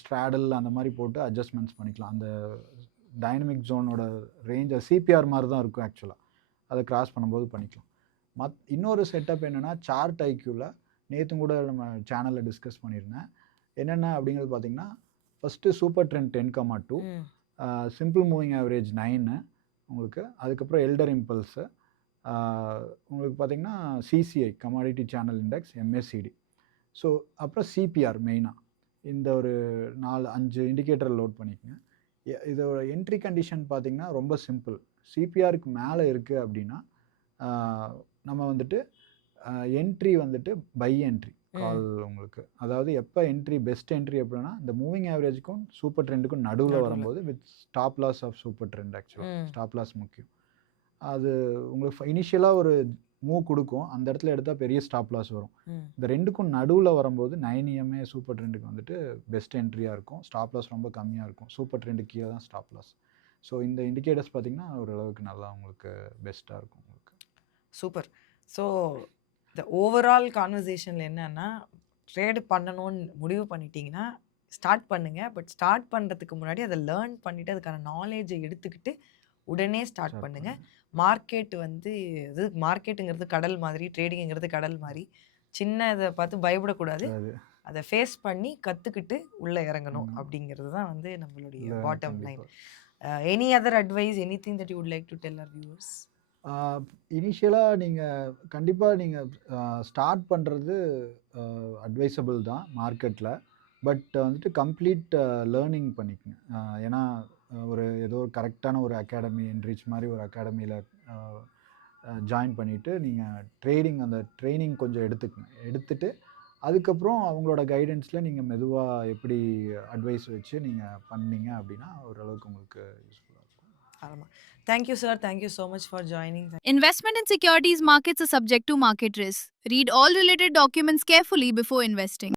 ஸ்ட்ராடல் அந்த மாரி போட்டு அட்ஜஸ்ட்மென்ட்ஸ் பண்ணிக்கலாம். அந்த டைனமிக் ஜோனோட ரேஞ்ச் சிபிஆர் மாரி தான் இருக்கும் ஆக்சுவலா. அத கிராஸ் பண்ணும்போது பண்ணிக்கலாம். இன்னொரு செட்டப் என்னன்னா, சார்ட் ஐக்யூல நேத்தும் கூட நம்ம சேனல்ல டிஸ்கஸ் பண்ணியிருந்தேன். என்னென்ன அப்படிங்கிறது பார்த்தீங்கன்னா, ஃபர்ஸ்ட்டு சூப்பர் ட்ரெண்ட் 10,2 ம். சிம்பிள் மூவிங் ஆவரேஜ் 9 உங்களுக்கு. அதுக்கப்புறம் எல்டர் இம்பல்ஸு உங்களுக்கு பார்த்தீங்கன்னா, CCI commodity channel index, MACD. So அப்புறம் சிபிஆர் மெயினா. இந்த ஒரு 4, 5 இண்டிகேட்டர் லோட் பண்ணிக்கங்க. இதோட என்ட்ரி கண்டிஷன் பார்த்தீங்கன்னா, ரொம்ப சிம்பிள். சிபிஆருக்கு மேல இருக்கு அப்படின்னா, ஆ நம்ம வந்துட்டு என்ட்ரி வந்துட்டு பை என்ட்ரி கால் ம். உங்களுக்கு. அதாவது எப்ப பெஸ்ட் என்ட்ரி எப்படின்னா, இந்த மூவிங் ஆவரேஜ்க்கும் சூப்பர் ட்ரெண்டுக்கும் நடுவுல நடுவுல. வரும்போது with stop loss of super trend ஆக்சுவலா. ம். ஸ்டாப் லாஸ் முக்கியம். அது உங்களுக்கு இனிஷியலா ஒரு மூவ் குடுக்கும். அந்த இடத்துல எடுத்தா பெரிய ஸ்டாப் லாஸ் வரும். ம். இந்த 2க்கும் நடுவுல வரும்போது 9 சூப்பர் ட்ரெண்டுக்கு வந்துட்டு பெஸ்ட் என்ட்ரியா இருக்கும். ஸ்டாப் லாஸ் ரொம்ப கம்மியா இருக்கும். சூப்பர் ட்ரெண்டுக்கு கீழ தான் ஸ்டாப் லாஸ். ஸோ இந்த இண்டிகேட்டர்ஸ் பார்த்தீங்கன்னா, ஓரளவுக்கு நல்லா உங்களுக்கு பெஸ்ட்டா இருக்கும் உங்களுக்கு. சூப்பர். ஸோ இந்த ஓவரால் கான்வர்சேஷன்ல என்னன்னா, ட்ரேட் பண்ணணும்னு முடிவு பண்ணிட்டீங்கன்னா, ஸ்டார்ட் பண்ணுங்க. பட் ஸ்டார்ட் பண்றதுக்கு முன்னாடி அத லேர்ன் பண்ணிட்டு, அதுக்கான நாலேட்ஜ எடுத்துக்கிட்டு, உடனே ஸ்டார்ட் ஸ்டார்ட் பண்ணுங்க. பண்ணுங்க. மார்க்கெட் வந்து அது மார்க்கெட்டுங்கிறது கடல் மாதிரி, ட்ரேடிங்ங்கிறது கடல் மாரி. சின்ன இத பார்த்து பயப்படக்கூடாது. அது அத ஃபேஸ் பண்ணி கத்துக்கிட்டு உள்ள இறங்கணும் ம். அப்படிங்கிறது தான் வந்து நம்மளுடைய இல்ல பாட்டம் லைன். கண்டிப்பா. Any other advice, anything that you would like to tell our viewers? ஆ இனிஷியலா கண்டிப்பா நீங்க ஸ்டார்ட் பண்றது அட்வைசபிள் தான் மார்க்கெட்ல. பட் வந்துட்டு கம்ப்ளீட் லேர்னிங் பண்ணிக்கங்க. ஏன்னா ஏதோ ஒரு கரெக்ட்டான ஒரு அகாடமி என்ரிச் மாரி ஒரு அகாடமியில அ ஜாயின் பண்ணிட்டு, நீங்க அந்த ட்ரெய்னிங் கொஞ்சம் எடுத்துக்கங்க. எடுத்துட்டு, அதுக்கப்புறம் அவங்களோட கைடன்ஸ்ல நீங்க மெதுவா எப்படி அட்வைஸ் வச்சு நீங்க பண்ணீங்க அப்படின்னா, ஓரளவுக்கு உங்களுக்கு யூஸ்ஃபுல்லா இருக்கும். ஆமா. Thank you, sir. Thank you so much for joining. Investment in securities markets are subject to market risk. Read all related documents carefully before investing.